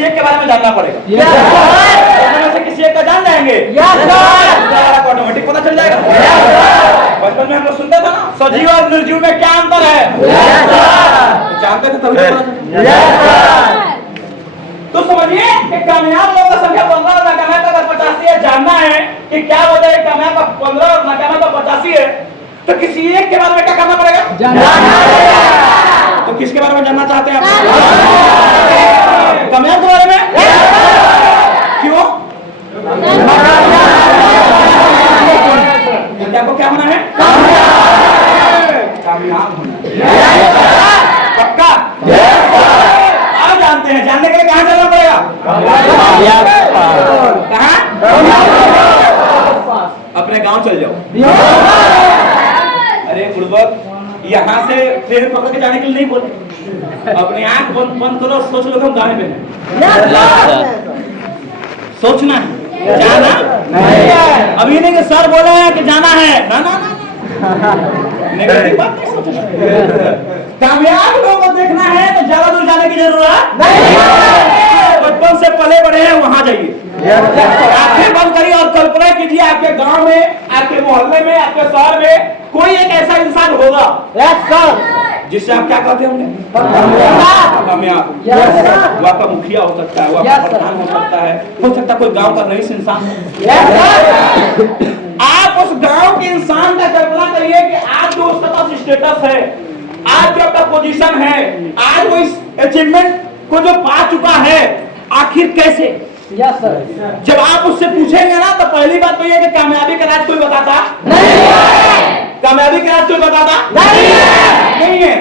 किसी एक के बारे में जानना पड़ेगा। में से किसी एक का जान जाएंगे, ऑटोमेटिक पता चल जाएगा। बचपन में हम लोग सुनते थे ना, सजीव और निर्जीव में क्या अंतर है, जानते थे तभी तो समझिए कि कामयाब लोगों का संख्या 15 और नाकामयाब का 85 है। जानना है कि क्या वजह है कामयाब का 15 और नाकामयाब का 85 है, तो किसी एक के बारे में क्या करना पड़ेगा, तो किसके बारे में जानना चाहते हैं आप? कामयाब के बारे में। क्यों? आपको क्या होना है? कामयाब होना। पक्का? आप जानते हैं, जानने के लिए कहां चलना पड़ेगा? कहां? अपने गांव चल जाओ। अरे बुड़बक, यहाँ से ट्रेन पकड़ के जाने के लिए नहीं बोले, अपनी आंख बंद करो, सोच लो हम गाने पे हैं। सोचना है, जाना नहीं। अभी नहीं कि सर बोले हैं कि जाना है, ना ना ना, नेगेटिव बात नहीं सोचना। कामयाब लोगों को देखना है तो ज्यादा दूर जाने की जरूरत नहीं है। बचपन से पले बड़े हैं वहां जाइए, आंखें बंद करिए और कल्पना कीजिए आपके गांव में, आपके मोहल्ले में, आपके शहर में कोई एक ऐसा इंसान होगा जिससे आप क्या कहते होंगे? कामयाब। वो आपका मुखिया हो सकता है, वो आपका प्रधान हो सकता है कोई गांव का रईस इंसान। आप उस गांव के इंसान का कल्पना करिए कि आज जो उसका पास स्टेटस है, आज जो आपका पोजीशन है, आज वो इस अचीवमेंट को जो पा चुका है, आखिर कैसे? जब आप उससे पूछेंगे ना तो पहली बात तो ये कि कामयाबी का राज कोई बताता नहीं। कामयाबी का राज कोई बताता नहीं है।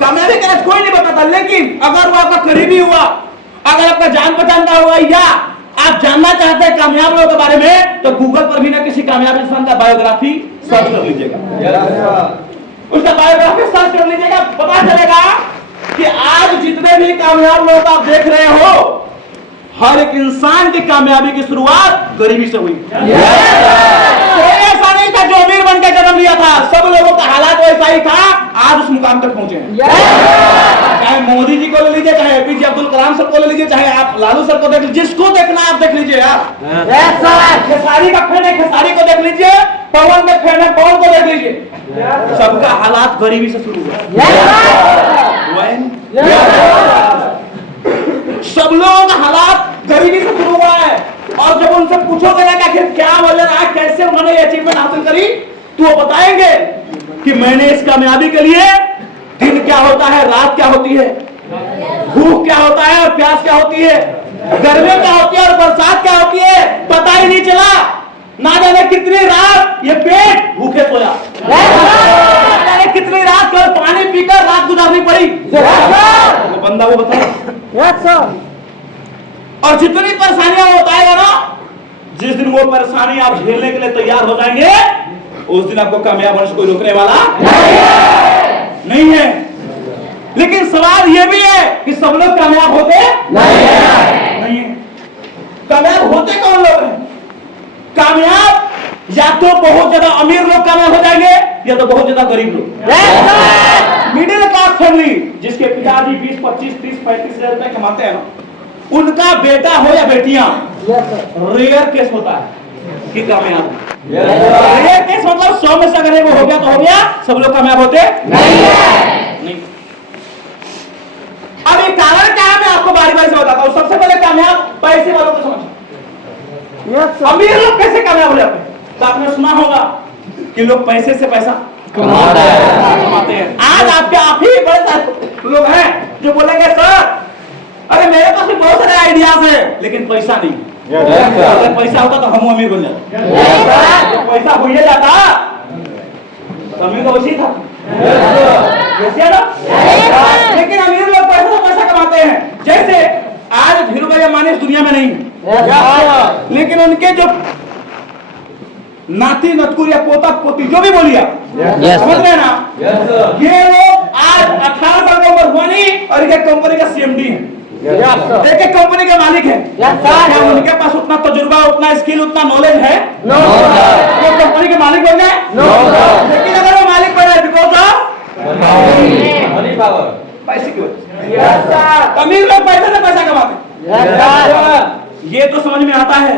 कामयाबी का राज कोई नहीं बताता, लेकिन अगर वो आपका करीबी हुआ, अगर आपका जान पहचान का हुआ, या आप जानना चाहते हैं कामयाब लोगों के बारे में, तो गूगल पर भी ना किसी कामयाब इंसान का बायोग्राफी सर्च कर लीजिएगा, उसका बायोग्राफी सर्च कर लीजिएगा। पता चलेगा कि आज जितने भी कामयाब लोग आप देख रहे हो, हर एक इंसान की कामयाबी की शुरुआत गरीबी से हुई। कोई ऐसा नहीं था जो अमीर बनकर जन्म लिया था, सब लोगों का हालात वैसा ही था, आज उस मुकाम तक पहुंचे हैं। चाहे मोदी जी को ले लीजिए, चाहे एपीजे अब्दुल कलाम सर को ले लीजिए, चाहे आप लालू सर को देख लीजिए, जिसको देखना आप देख लीजिए। आप खेसारी का फैन है, खेसारी को देख लीजिए, पवन का फैन है, पवन को देख लीजिए। सबका हालात गरीबी से शुरू हुआ। सब लोगों का हालात गरीबी से शुरू हुआ है, और जब उनसे पूछोगे ना कि आखिर क्या वजह रहा, कैसे उन्होंने ये अचीवमेंट हासिल करी, तो वो बताएंगे कि मैंने इस कामयाबी के लिए दिन क्या होता है, रात क्या होती है, भूख क्या होता है और प्यास क्या होती है, गर्मी क्या होती है और बरसात क्या होती है, पता ही नहीं चला। ना जाने कितनी रात ये पेट भूखे सोया, ना जाने कितनी रात केवल पानी पीकर रात गुजारनी पड़ी। वो बंदा वो बताए। और जितनी परेशानियां वो बताएगा ना, जिस दिन वो परेशानी आप झेलने के लिए तैयार हो जाएंगे, उस दिन आपको कामयाब होने से कोई रोकने वाला नहीं है। लेकिन सवाल ये भी है कि सब लोग कामयाब होते नहीं है। कामयाब होते कौन लोग हैं? कामयाब या तो बहुत ज्यादा अमीर लोग कामयाब हो जाएंगे, या तो बहुत ज्यादा गरीब लोग। मिडिल क्लास फैमिली जिसके पिताजी 20, 25, 30, 35 हजार रुपए कमाते हैं ना, उनका बेटा हो या बेटियां, रेयर केस होता है कि कामयाब। रेयर केस मतलब 100 में से अगर वो हो गया तो हो गया, सब लोग कामयाब होते नहीं। अब ये कारण क्या है, मैं आपको बारी बारी से बताता हूं। सबसे पहले कामयाब पैसे वालों को समझो। अमीर लोग कैसे कामयाब हो जाते हैं? तो आपने सुना होगा कि लोग पैसे से पैसा कमाते हैं। आज आपके आप ही बड़े सारे लोग हैं जो बोलेंगे सर अरे मेरे पास भी बहुत सारे आइडियाज है, लेकिन पैसा नहीं। अगर पैसा होता तो हम अमीर बन जाते। पैसा हो ही जाता तो अमीर तो उसी था, लेकिन अमीर लोग पैसा से पैसा कमाते हैं। जैसे आज धीरू भाई अंबानी इस दुनिया में नहीं है, लेकिन उनके जो नाती नतकुर या पोता पोती जो भी बोलिए समझ रहे ना, ये लोग आज 18 साल की उम्र हुआ नहीं और एक कंपनी का सीएमडी है, एक कंपनी के मालिक है। क्या उनके पास उतना तजुर्बा, उतना स्किल, उतना नॉलेज है? वो कंपनी के मालिक बन गए? लेकिन अगर वो मालिक बने बिकॉज ऑफ मनी पावर, पैसे की वजह से। अमीर लोग पैसे से पैसा कमाते हैं, ये तो समझ में आता है,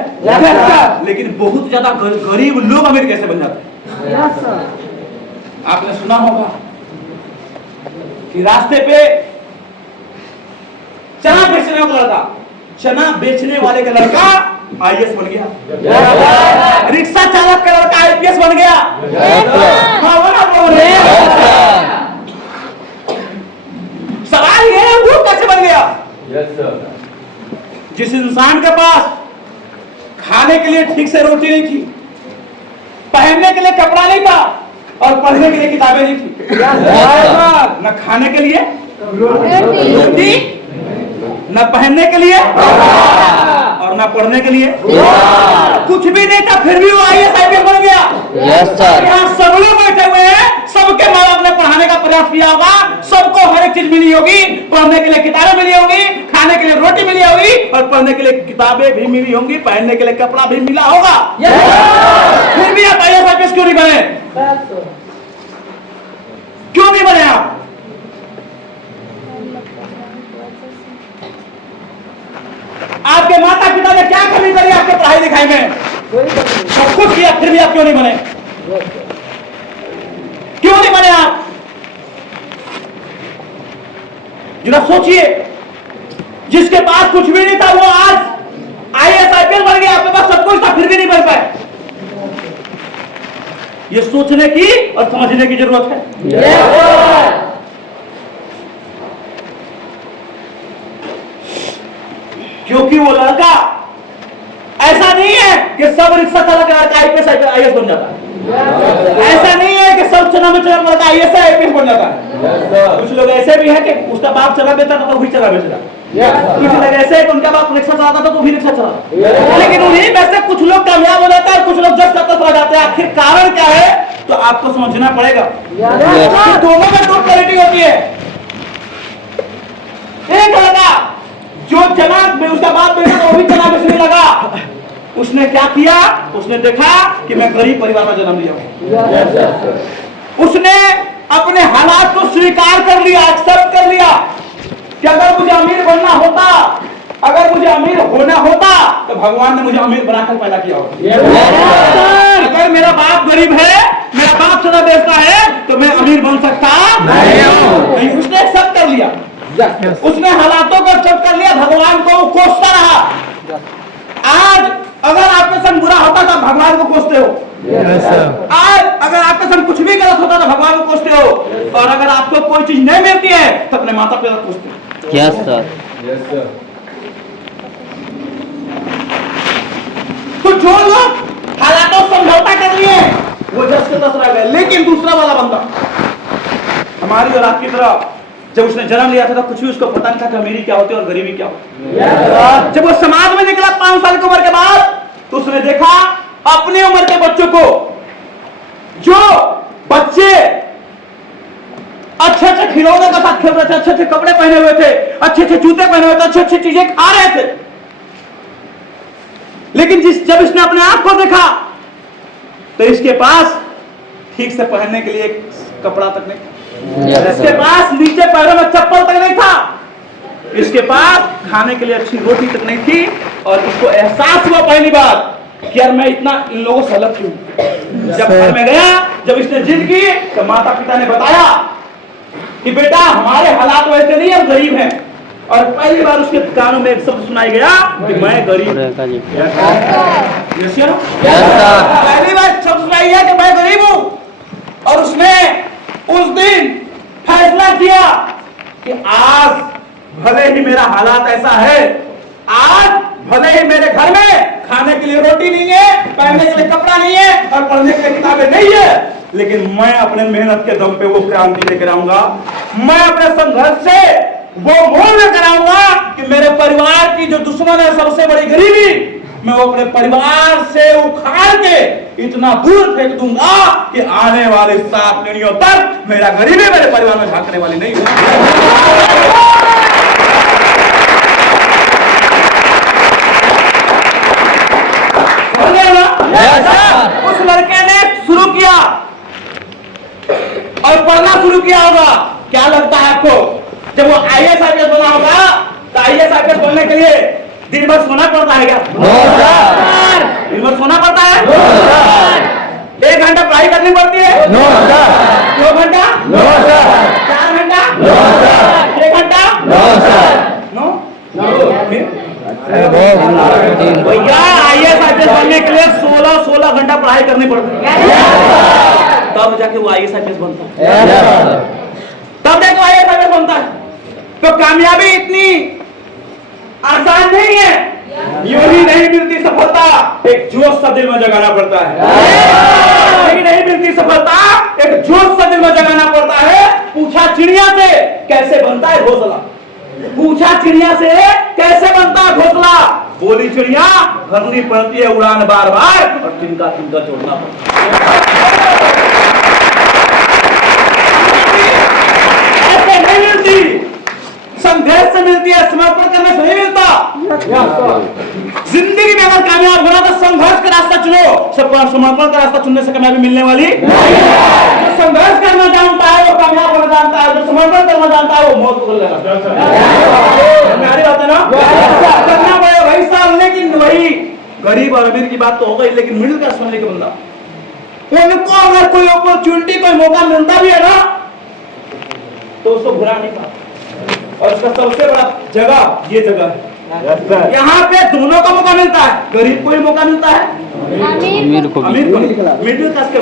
लेकिन बहुत ज्यादा गरीब लोग अमीर कैसे बन जाते हैं? आपने सुना होगा कि रास्ते पे चना बेचने वाला लड़का, चना बेचने वाले का लड़का आईएएस बन गया, रिक्शा चालक का लड़का आईपीएस बन गया। सवाल ये है वो कैसे बन गया? जिस इंसान के पास खाने के लिए ठीक से रोटी नहीं थी, पहनने के लिए कपड़ा नहीं था और पढ़ने के लिए किताबें नहीं थी, न खाने के लिए रोटी, न पहनने के लिए और न पढ़ने के लिए, कुछ भी नहीं था, फिर भी वो आईएएस आईपीएस बन गया। यहाँ सब लोग बैठे हुए हैं, सबके माँ बाप ने पढ़ाने का प्रयास किया होगा, सबको हर एक चीज मिली होगी, पढ़ने के लिए किताबें मिली होगी, खाने के लिए रोटी मिली होगी और पढ़ने के लिए किताबें भी मिली होंगी, पहनने के लिए कपड़ा भी मिला होगा। फिर भी आप आईएएस आईपीएस क्यों नहीं बने? क्यों नहीं बने आप? आपके माता पिता ने क्या कमी करी आपके पढ़ाई लिखाई में? सब कुछ किया, फिर भी आप क्यों नहीं बने? क्यों नहीं बने आप? जरा सोचिए, जिसके पास कुछ भी नहीं था वो आज आईएएस आईपीएस बन गया, आपके पास सब कुछ था फिर भी नहीं बन पाए। ये सोचने की और समझने की जरूरत है। क्योंकि वो लड़का ऐसा नहीं है कि सब रिक्शा चालक लड़का आईएएस बन जाता है, ऐसा नहीं है कि सब चना में चला लड़का आईएएस आईपीएस बन जाता है। कुछ लोग ऐसे भी हैं कि उसका बाप चला बेचता था तो वही चला बेच रहा, कुछ लोग ऐसे है कि उनका बाप रिक्शा चलाता था तो वही रिक्शा चला, लेकिन उन्हीं में से कुछ लोग कामयाब हो जाते हैं और कुछ लोग जस्ट करते चला जाते हैं। आखिर कारण क्या है? तो आपको समझना पड़ेगा। दोनों में दो क्वालिटी होती है। एक लड़का जो चना उसका बाप बेचा तो वही चना बेचने लगा, उसने क्या किया? उसने देखा कि मैं गरीब परिवार में जन्म लिया हूं, उसने अपने हालात को स्वीकार कर लिया, एक्सेप्ट कर लिया कि अगर मुझे अमीर बनना होता, अगर मुझे अमीर होना होता तो भगवान ने मुझे अमीर बनाकर पैदा किया होता। अगर मेरा बाप गरीब है, मेरा बाप चना बेचता है तो मैं अमीर बन सकता नहीं। उसने एक्सेप्ट कर लिया, उसने हालातों को एक्सेप्ट कर लिया, भगवान को वो कोसता रहा। आज अगर आपके संग बुरा होता तो भगवान को कोसते हो, आज अगर आपके संग कुछ भी गलत होता तो भगवान को कोसते हो, और अगर आपको कोई चीज नहीं मिलती है तो अपने माता पिता को कोसते हो। Yes sir. तो जो लोग हालातों समझौता कर लिए वो जस के तस रह गए, लेकिन दूसरा वाला बंदा हमारी और आपकी तरह जब उसने जन्म लिया था तो कुछ भी उसको पता नहीं था कि अमीरी क्या होती है और गरीबी क्या होती है। जब वो समाज में निकला 5 साल की उम्र के बाद तो उसने देखा अपनी उम्र के बच्चों को, जो बच्चे अच्छे अच्छे खिलौने के साथ खेल रहे थे, अच्छे अच्छे कपड़े पहने हुए थे, अच्छे अच्छे जूते पहने हुए थे, अच्छी अच्छी चीजें खा रहे थे, लेकिन जब इसने अपने आप को देखा तो इसके पास ठीक से पहनने के लिए कपड़ा तक नहीं, इसके पास नीचे पैरों में चप्पल तक नहीं था, इसके पास खाने के लिए अच्छी रोटी तक नहीं थी, और इसको एहसास हुआ पहली बार कि यार मैं इतना इन लोगों से अलग क्यों। जब घर में गया, जब इसने जिद की तो माता पिता ने बताया कि बेटा हमारे हालात वैसे नहीं, हम गरीब हैं, और पहली बार उसके कानों में एक शब्द सुनाई गया कि मैं गरीब। पहली बार शब्द सुनाई गया कि मैं गरीब हूं, और उसने उस दिन फैसला किया कि आज भले ही मेरा हालात ऐसा है, आज भले ही मेरे घर में खाने के लिए रोटी नहीं है, पहनने के लिए कपड़ा नहीं है और पढ़ने के लिए किताबें नहीं है, लेकिन मैं अपने मेहनत के दम पे वो क्रांति लेकर आऊंगा, मैं अपने संघर्ष से वो मोड़ लेकर आऊंगा कि मेरे परिवार की जो दुश्मन है सबसे बड़ी गरीबी, मैं वो अपने परिवार से उखाड़ के इतना दूर फेंक दूंगा कि आने वाले 7 पीढ़ियों तक मेरा गरीबी मेरे परिवार में झांकने वाली नहीं होगी। उस लड़के ने शुरू किया और पढ़ना शुरू किया होगा। क्या लगता है आपको, जब वो आईएएस आईपीएस बना होगा तो IAS IPS बनने के लिए दिन भर सोना पड़ता है क्या? दिन भर सोना पड़ता है? 1 घंटा पढ़ाई करनी पड़ती है? 2 घंटा? 4 घंटा? 6 घंटा? नो? भैया IAS IPS बनने के लिए 16 घंटा पढ़ाई करनी पड़ती है, तब जाके वो IAS IPS बनता है, तब जाके वो IAS IPS बनता है। तो कामयाबी इतनी आसान नहीं है, यूं ही नहीं मिलती सफलता, एक जोश सा दिल में जगाना पड़ता है। नहीं मिलती सफलता, एक जोश सा दिल में जगाना पड़ता है। पूछा चिड़िया से कैसे बनता है घोंसला, पूछा चिड़िया से कैसे बनता है घोंसला, बोली चिड़िया भरनी पड़ती है उड़ान बार बार और तिनका तिनका छोड़ना पड़ता है। ऐसे नहीं मिलती, संघर्ष से मिलती है, समर्पण करने से नहीं मिलता। जिंदगी में अगर कामयाब होना तो संघर्ष का रास्ता चुनो, समर्पण का रास्ता चुनने से कामयाबी मिलने वाली। जो संघर्ष करना जानता है वो कामयाब होना जानता है, जो समर्पण करना जानता है वो मौत को लेगा। मेरी बात है ना? करना पड़ेगा भाई साहब, लेकिन वही गरीब और अमीर की बात तो हो गई, लेकिन मिडिल क्लास फैमिली के बंदा, उनको अगर कोई अपॉर्चुनिटी कोई मौका मिलता भी है ना तो उसको भुला नहीं पाता। और इसका सबसे बड़ा जगह ये जगह है, यहाँ पे दोनों का मौका मिलता है, गरीब को भी मौका मिलता है, अमीर को, मिडिल क्लास के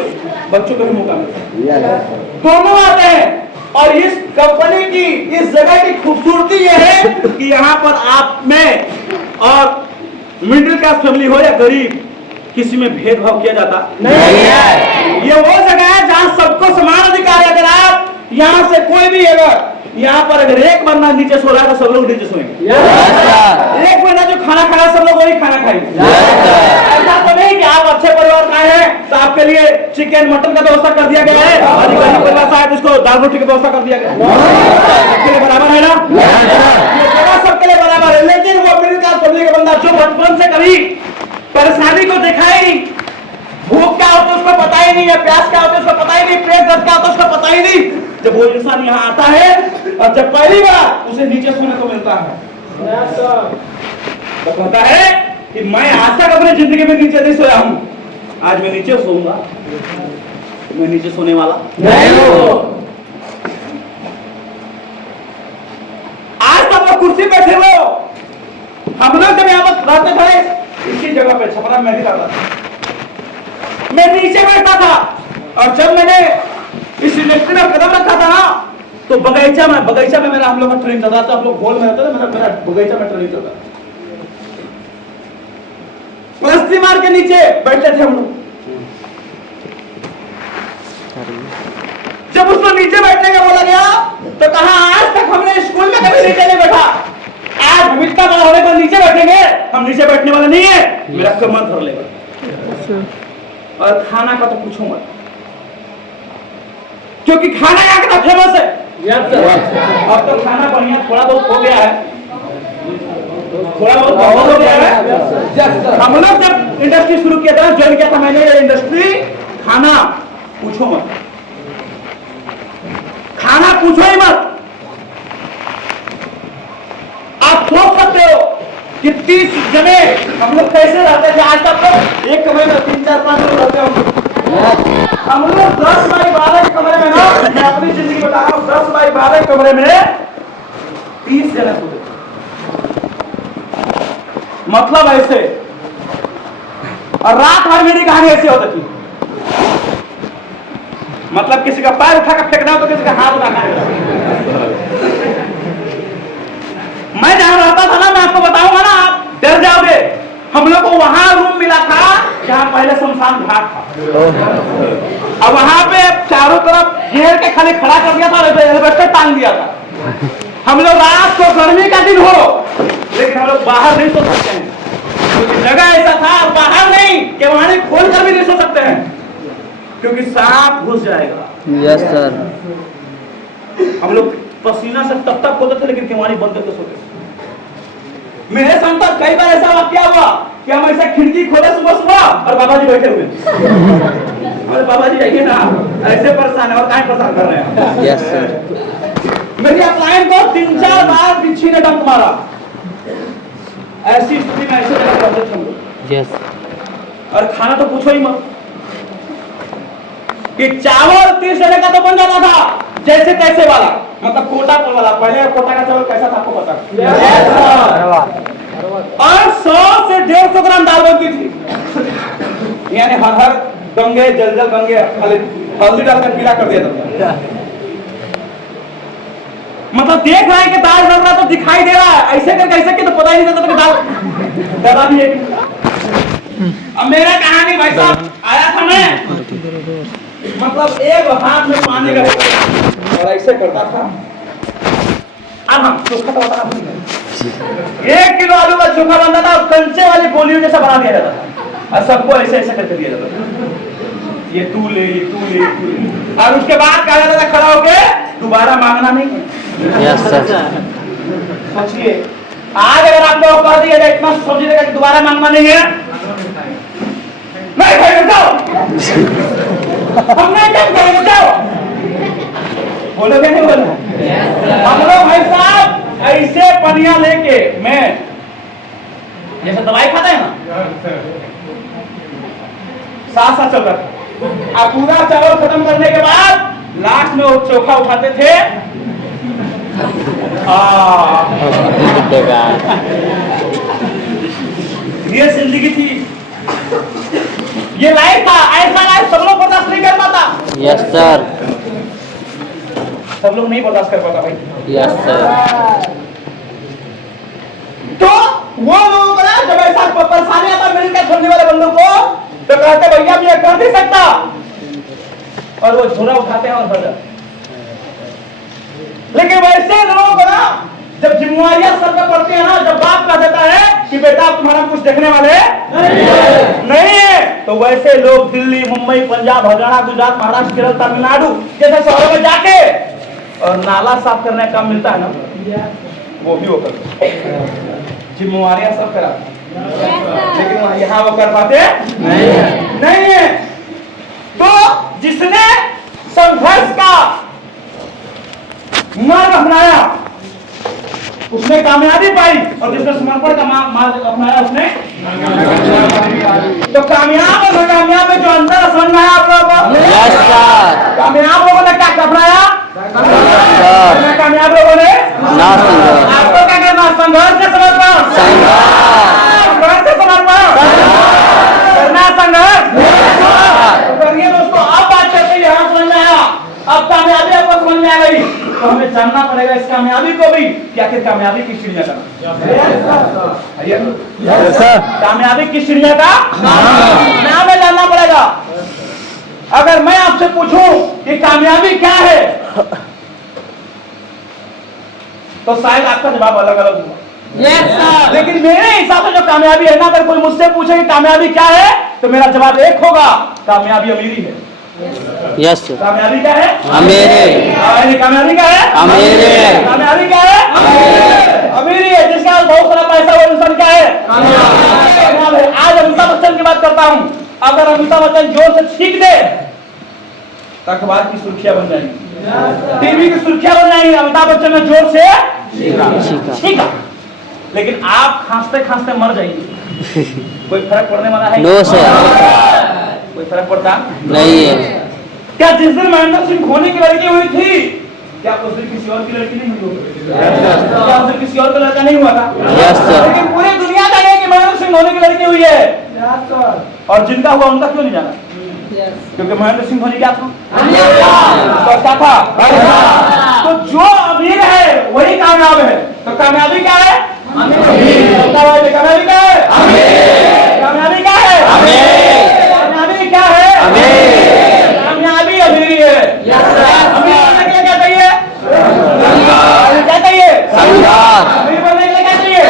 बच्चों को भी मौका मिलता है, दोनों आते हैं। और इस कंपनी की, इस जगह की खूबसूरती ये है कि यहाँ पर आप में और मिडिल क्लास फैमिली हो या गरीब, किसी में भेदभाव किया जाता नहीं है। ये वो जगह है जहाँ सबको समान अधिकार है। अगर आप यहाँ से कोई भी अगर यहाँ पर अगर एक बंदा नीचे सो रहा है तो सब लोग नीचे सोएंगे, एक बंदा जो खाना खा रहा है सब लोग वही खाना खाएंगे। ऐसा तो नहीं कि आप अच्छे परिवार का है तो आपके लिए चिकन मटन का व्यवस्था कर दिया गया है, और गरीब परिवार का है तो उसको दाल रोटी की व्यवस्था कर दिया गया है। सबके लिए बराबर है ना? ये जगह सबके लिए बराबर है। लेकिन वो मिडिल क्लास फैमिली का बंदा जो बचपन से कभी परेशानी को देखा ही नहीं, भूख क्या होता है उसको पता ही नहीं है, प्यास क्या होता है उसको पता ही नहीं, पेट दर्द क्या होता है उसको पता ही नहीं, जब वो इंसान यहाँ आता है और जब पहली बार उसे नीचे सोने को मिलता है तो कहता है कि मैं आज तक अपनी जिंदगी में नीचे नहीं सोया हूं, आज मैं नीचे सोऊंगा। मैं नीचे सोने वाला नहीं हूं। आज तक वो कुर्सी पे थे, वो हम लोग जब यहाँ पर रहते थे इसी जगह पे छपरा में भी रहता था, मैं नीचे बैठता था। और जब मैंने इस इंडस्ट्री में कदम रखा था ना तो बगीचा में मेरा हम लोग का ट्रेनिंग चलता था। हम लोग हॉल में रहते थे, मेरा बगीचा में ट्रेनिंग चलता था। पलस्ती मार के नीचे बैठते थे हम लोग। जब उसको नीचे बैठने का बोला गया तो कहा आज तक हमने स्कूल में कभी नीचे नहीं बैठा, आज हम इतना बड़ा होने पर नीचे बैठेंगे। हम नीचे बैठने वाले नहीं है, मेरा कमर धर लेगा। और खाना का तो पूछो मत, क्योंकि खाना यहाँ का फेमस है। अब तो खाना बढ़िया थोड़ा बहुत हो गया है, थोड़ा बहुत हो गया है। हम लोग जब इंडस्ट्री शुरू किया था, ज्वाइन किया था मैंने ये इंडस्ट्री, खाना पूछो मत, खाना पूछो ही मत। आप सोच सकते हो कि 30 जने हम लोग कैसे रहते थे। आज तक तो एक कमरे में 3, 4, 5 लोग रहते होंगे। हम लोग 10 बाई 12 के कमरे में ना, मैं अपनी जिंदगी बता रहा हूँ, 10 बाई 12 के कमरे में 30 जने सोते। मतलब ऐसे, और रात भर मेरी कहानी ऐसे होती थी। मतलब किसी का पैर उठा कर फेंकना हो तो किसी का हाथ उठाना है। मैं जहां रहता था ना, मैं आपको बताऊंगा ना, आप डर जाओगे। हम लोग को वहां रूम मिला था जहां पहले शमशान घाट था, और वहां पे चारों तरफ घेर के खाली खड़ा कर दिया था, एलिवेटर टांग दिया था। हम लोग रात को गर्मी का दिन हो, लेकिन हम लोग बाहर नहीं सो सकते हैं, क्योंकि जगह ऐसा था। बाहर नहीं, केवाड़ी खोल कर भी नहीं सो सकते हैं, क्योंकि सांप घुस जाएगा। Yes sir. हम लोग पसीना से तब तक होते थे, लेकिन केवाड़ी बंद करके सोते थे। मेरे साथ कई बार ऐसा वाकया हुआ कि हम ऐसा खिड़की खोले सुबह सुबह और बाबा जी बैठे हुए। अरे बाबा जी आइए ना, ऐसे परेशान है और कहीं परेशान कर रहे हैं। Yes sir. मेरी अपलाइन को 3-4 बार बिच्छी ने डंक मारा। ऐसी स्थिति में ऐसे जगह रहते थे हम लोग। यस और खाना तो पूछो ही मत कि चावल 30 रुपए का तो बन जाता था जैसे तैसे वाला, मतलब कोटा पर वाला। पहले कोटा का चावल कैसा था आपको पता है? और 100 से 150 ग्राम दाल बनती थी, यानी हर गंगे जल गंगे हल्दी डालकर पीला कर दिया था। मतलब देख रहे हैं कि दाल बन रहा तो दिखाई दे रहा है, ऐसे करके ऐसे कि तो पता ही नहीं चलता कि दाल डरा भी है। अब मेरा कहानी भाई साहब आया था मैं, मतलब एक हाथ में पानी का और ऐसे करता था। अब हम चोखा तो बता नहीं, 1 किलो आलू का चोखा बनता था और कंचे वाली गोलियों जैसा बना दिया जाता था और सबको ऐसे ऐसे करके दिया जाता था, ये तू ले, ये तू ले, ये तू ले। और उसके बाद कहा जाता था खड़ा होके दोबारा मांगना नहीं है। यस सर सोचिए आज अगर आपको कह दिया जाए इतना सोचिएगा कि दोबारा मांगना नहीं है, नहीं भाई जाओ, हम नहीं करेंगे, जाओ। बोलोगे नहीं बोलो? हम लोग भाई साहब ऐसे पनिया लेके मैं जैसे दवाई खाता है ना, साथ साथ चल रहा। अब पूरा चावल खत्म करने के बाद लास्ट में वो चोखा उठाते थे। ये जिंदगी थी, ये लाइफ था। ऐसा लाइफ सब लोग बर्दाश्त नहीं कर पाता। यस सर सब लोग नहीं बर्दाश्त कर पाता भाई। यस सर तो वो लोगों को ना जब ऐसा परेशानी आता मिलकर छोड़ने वाले बंदों को, तो कहते भैया मैं कर नहीं सकता, और वो झोला उठाते हैं और भर जाते। लेकिन वैसे लोगों को ना जब जिम्मेवारियां सर पर पड़ती है ना, जब बाप कह देता है कि बेटा आप तुम्हारा कुछ देखने वाले नहीं है, तो वैसे लोग दिल्ली, मुंबई, पंजाब, हरियाणा, गुजरात, महाराष्ट्र, केरल, तमिलनाडु जैसे शहरों में जाके और नाला साफ करने का काम मिलता है ना, वो भी वो करते हैं। जिम्मेवारियां सब कराते हैं, लेकिन यहाँ वो कर पाते नहीं है। तो जिसने संघर्ष का मार्ग अपनाया उसने कामयाबी पाई, और जिसने समर्पण का मार्ग अपनाया उसने तो कामयाब और नाकामयाब में जो अंतर समझ में आया आप लोगों को? यस सर कामयाब लोगों ने क्या अपनाया, नाकामयाब लोगों ने ना संघर्ष। आपको क्या करना? संघर्ष से समर्पण, संघर्ष से समर्पण करना, संघर्ष करिए दोस्तों। अब बात करते हैं, यहाँ समझ में आया, अब कामयाबी आपको समझ में आ गई, तो हमें जानना पड़ेगा इस कामयाबी को भी कि आखिर कामयाबी की सीढ़ियां का कामयाबी की सीढ़ियां का नाम हमें जानना पड़ेगा। अगर मैं आपसे पूछूं कि कामयाबी क्या है, तो शायद आपका जवाब अलग अलग होगा। लेकिन मेरे हिसाब से जो कामयाबी है ना, अगर कोई मुझसे पूछे कि कामयाबी क्या है, तो मेरा जवाब एक होगा, कामयाबी अमीरी है। यस सर कामयाबी क्या है? अमीरी। कामयाबी क्या है? अमीरी। कामयाबी क्या है? अमीरी है। जिसके पास बहुत सारा पैसा वो इंसान क्या है? कामयाब है। आज अमिताभ बच्चन की बात करता हूँ। अगर अमिताभ बच्चन जोर से छींक दे तो अखबार की सुर्खियां बन जाएंगी, टीवी की सुर्खियां बन जाएंगी। अमिताभ बच्चन ने जोर से छींका, लेकिन आप खांसते खांसते मर जाएंगे, कोई फर्क पड़ने वाला है? नो सर कोई फर्क पड़ता नहीं है। क्या जिस दिन महेंद्र सिंह धोनी की लड़की हुई थी, क्या उस दिन किसी और की लड़की नहीं हुई होगी? क्या उस दिन किसी और का लड़का नहीं हुआ था? Yes sir. लेकिन पूरी दुनिया जाने कि महेंद्र सिंह धोनी की लड़की हुई है, और जिनका हुआ उनका क्यों नहीं जाना? क्योंकि महेंद्र सिंह धोनी क्या था? क्या था? तो जो अमीर है वही कामयाब है। तो कामयाबी क्या है? कामयाबी क्या है? कामयाबी क्या है? कामयाबी क्या है? कामयाबी अमीरी है। अमीर बनने के लिए क्या चाहिए? क्या चाहिए? अमीर बनने के लिए क्या चाहिए?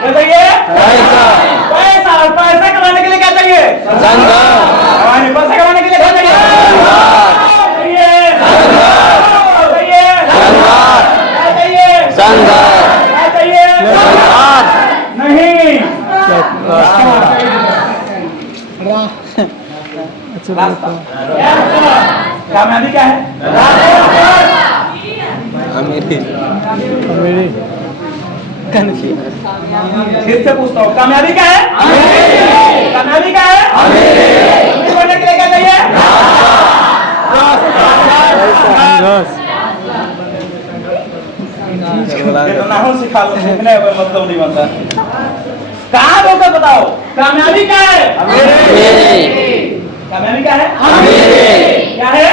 क्या चाहिए? पैसा। और पैसा कमाने के लिए क्या चाहिए? पैसा कमाने के लिए क्या चाहिए? नहीं। कामयाबी क्या है? अमीरी। फिर से पूछता हूँ, कामयाबी क्या है? कामयाबी क्या है? अमीर बनने के लिए क्या चाहिए? ये तो नाम सिखा लो, सीखने का कोई मतलब नहीं बनता। कहाँ होकर बताओ, कामयाबी क्या है? कामयाबी क्या है? क्या है?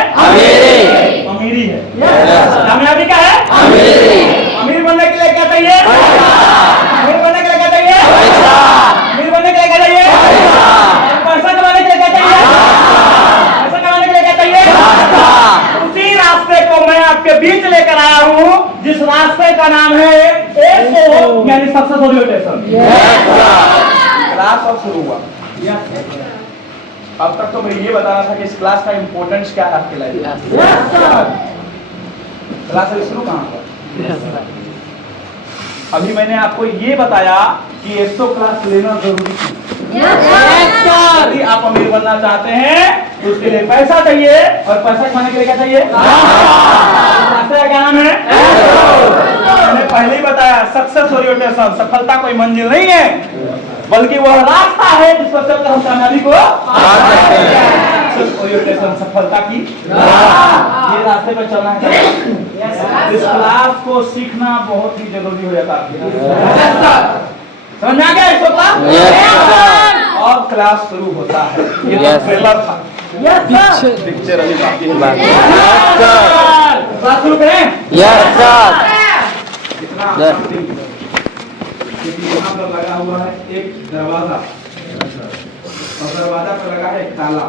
अमीरी है। कामयाबी क्या है? अमीर बनने के लिए क्या चाहिए? अमीर बनने के लिए क्या चाहिए? अमीर बनने के लिए क्या चाहिए? पैसा कमाने के लिए क्या चाहिए? पैसा कमाने के लिए क्या चाहिए? उसी रास्ते को मैं आपके बीच लेकर आया हूँ, जिस रास्ते का नाम है SO, यानी सक्सेस ओरिएंटेशन। क्लास अब शुरू हुआ। अब तक तो मैं ये बता रहा था कि इस क्लास का इंपॉर्टेंस क्या है आपके लाइफ में। क्लास अभी शुरू कहाँ पर? अभी मैंने आपको ये बताया कि SO क्लास लेना जरूरी है। यदि आप अमीर बनना चाहते हैं तो उसके लिए पैसा चाहिए, और पैसा कमाने के लिए क्या चाहिए? रास्ते का क्या नाम है? मैंने पहले ही बताया, सक्सेस ओरिएंटेशन। सफलता कोई मंजिल नहीं है, बल्कि वह रास्ता है जिस पर चलकर हम कामयाबी को ओरिएंटेशन, सफलता की ये रास्ते पर चलना है। इस क्लास को सीखना बहुत ही जरूरी हो जाता है। समझ में आ गया इसको क्लास? और क्लास शुरू होता है। ये तो ट्रेलर था। पिक्चर अभी बाकी है। क्लास शुरू करें? इतना यहाँ पर लगा हुआ है एक दरवाजा, और दरवाजा पर लगा है एक ताला।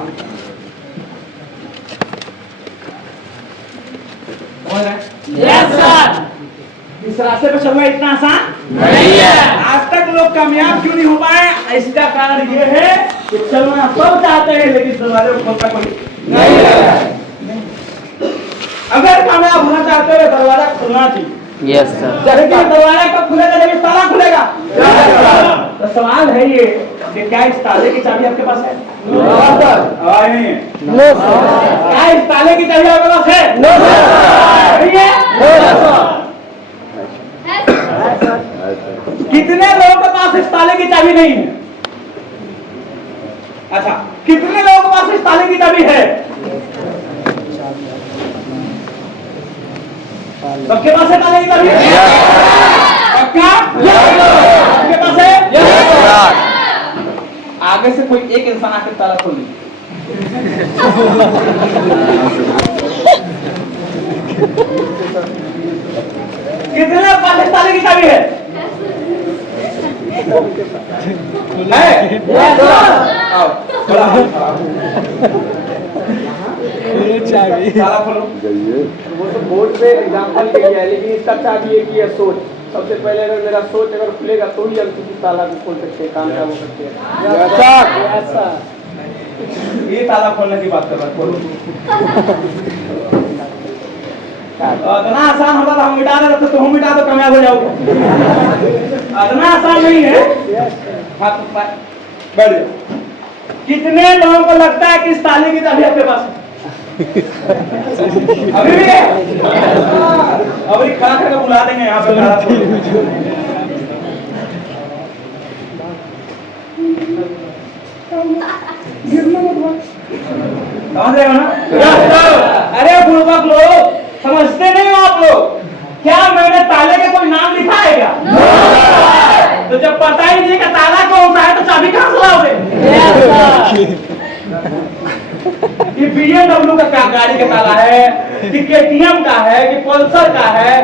इस रास्ते पर चलना इतना आसान नहीं है। आज तक लोग कामयाब क्यों नहीं हो पाए? इसका कारण ये है कि चलना सब चाहते हैं, लेकिन दरवाजे को खोलता कोई नहीं है। अगर कामयाब होना चाहते हो, दरवाजा खुलना चाहिए। Yes sir. जब दरवाजा कब खुलेगा? जब ताला खुलेगा। तो सवाल है ये कि क्या इस ताले की चाबी आपके पास है? आवाज नहीं है। क्या इस ताले की चाबी आपके पास है? नहीं है। कितने लोगों के पास इस ताले की चाबी नहीं है? अच्छा, कितने लोगों के पास इस ताले की चाबी है? सबके पास है ताले की चाबी? क्या सबके पास है? आगे से कोई एक इंसान आके ताला खोल लीजिए। कितने पास ताले की चाबी है? आओ, चाबी ताला खोलो। वो तो बोर्ड पे एग्जांपल के लिए है, लेकिन इसका चाबी है कि सोच। सबसे पहले अगर मेरा सोच अगर खुलेगा तो ही हम किसी ताला को खोल सकते हैं, कामयाब हो सकते हैं। ऐसा ये ताला खोलने की बात कर रहा खोलो। इतना आसान होता था, हम मिटा रहे थे तो हम मिटा दो, कामयाब हो जाओगे। इतना आसान नहीं है। हाथ बैठ जाओ। कितने लोगों को लगता है कि इस ताले की चाबी आपके पास है? अभी भी है? अभी खड़ा करके बुला देंगे यहाँ पे। समझ रहे हो ना? अरे बुड़बक लोग, समझते नहीं हो आप लोग? क्या मैंने ताले का कोई नाम लिखा है क्या? तो जब पता ही नहीं कि ताला कौन सा है तो चाबी कहां से लाओगे? ये BMW का गाड़ी का ताला है कि KTM का है कि पल्सर का है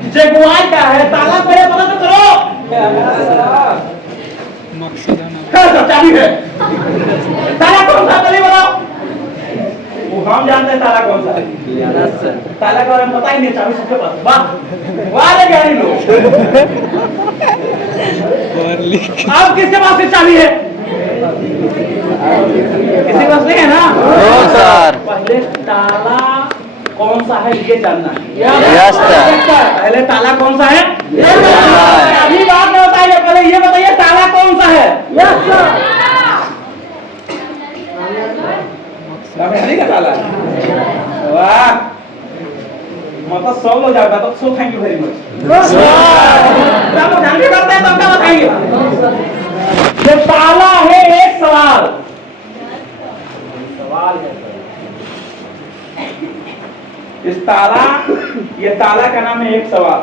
कि जगुआर का है? ताला पहले पता तो करो। चाबी है, ताला कौन सा? चलिए बताओ। वो हम जानते हैं ताला कौन सा है। ताला का बारे में पता ही नहीं, चाबी सबके पास। वाह वाह रे ज्ञानी लोग। अब किसके पास चाबी है? किसी पास नहीं है ना? सर। पहले ताला कौन सा है ये जानना है। Yes sir. पहले ताला कौन सा है? अभी बात नहीं बताइए, पहले ये बताइए ताला कौन सा है? Yes sir. का ताला है। वाह, मतलब 100 लोग जाता तो so thank you very much. आप लोग जानते करते हैं तो क्या बताएंगे? ये ताला है एक सवाल है इस ये ताला का नाम है एक सवाल।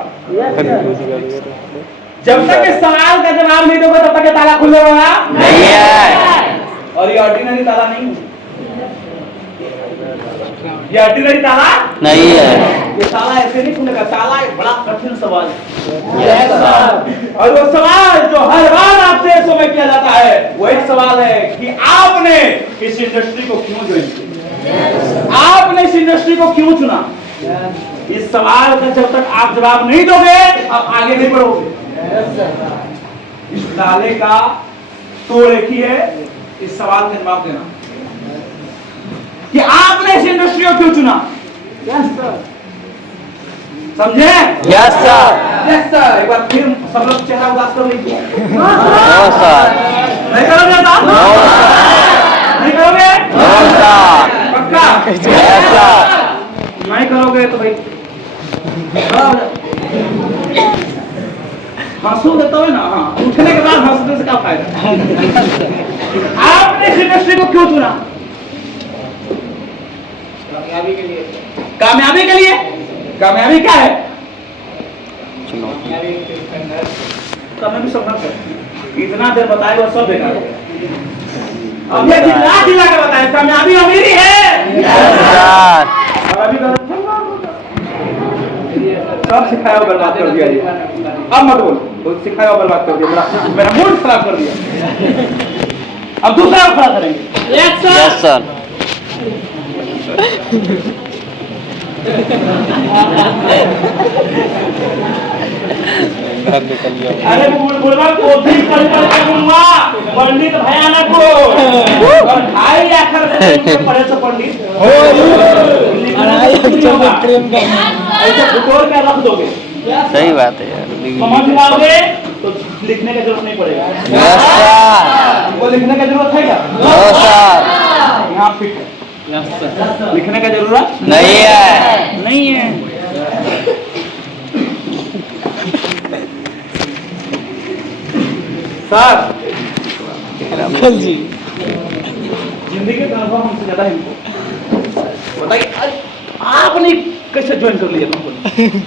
जब तक इस सवाल का जवाब नहीं दोगे तब तक ये ताला खुलेगा नहीं है। और ये ऑर्डिनरी ताला नहीं है, ये ऑर्डिनरी ताला नहीं है। ये ताला ऐसे नहीं खुलेगा, ताला एक बड़ा कठिन सवाल है। और वो सवाल जो हर बार आपसे शो में किया जाता है वो एक सवाल है कि आपने इस इंडस्ट्री को क्यों ज्वाइन किया, आपने इस इंडस्ट्री को क्यों चुना। इस सवाल का जब तक आप जवाब नहीं दोगे आप आगे नहीं बढ़ोगे। इस ताले का तोड़ एक ही है, इस सवाल का जवाब देना कि आपने इस इंडस्ट्री को क्यों चुना। समझे? Yes sir. Yes sir. एक बार फिर सब लोग चेहरा उदास कर लीजिए। No sir. नहीं करोगे साहब? नहीं करोगे? No sir. पक्का? Yes sir. नहीं करोगे तो भाई हंसोगे तो है ना। हाँ, उठने के बाद हंसने से क्या फायदा। आपने इस इंडस्ट्री को क्यों चुना? कामयाबी के लिए। कामयाबी के लिए? कामयाबी क्या है? कामयाबी सब ना कर। इतना देर बताए वो सब बेकार हो गया। अब ये जिला जिला के बताए कामयाबी अमीरी है। और अभी सब सिखाया और बर्बाद कर दिया। अब मत बोल, बहुत सिखाया और बर्बाद कर दिया, मेरा मूड खराब कर दिया। अब दूसरा खड़ा करेंगे। Yes sir. अरे बुढ़वा कोठी कर दूंगा पंडित भयानक को और ढाई अक्षर से पढ़े से पंडित ऐसे फुटोर के रख दोगे। सही बात है यार। समझ लाओगे तो लिखने का जरूरत नहीं पड़ेगा। Yes sir. वो लिखने का जरूरत है क्या? No sir. यहाँ फिट है। लिखने का जरूरत नहीं है। नहीं है। सर जी जिंदगी का अनुभव हमसे ज्यादा है इनको। बताइए आपने कैसे ज्वाइन कर लिया कंपनी?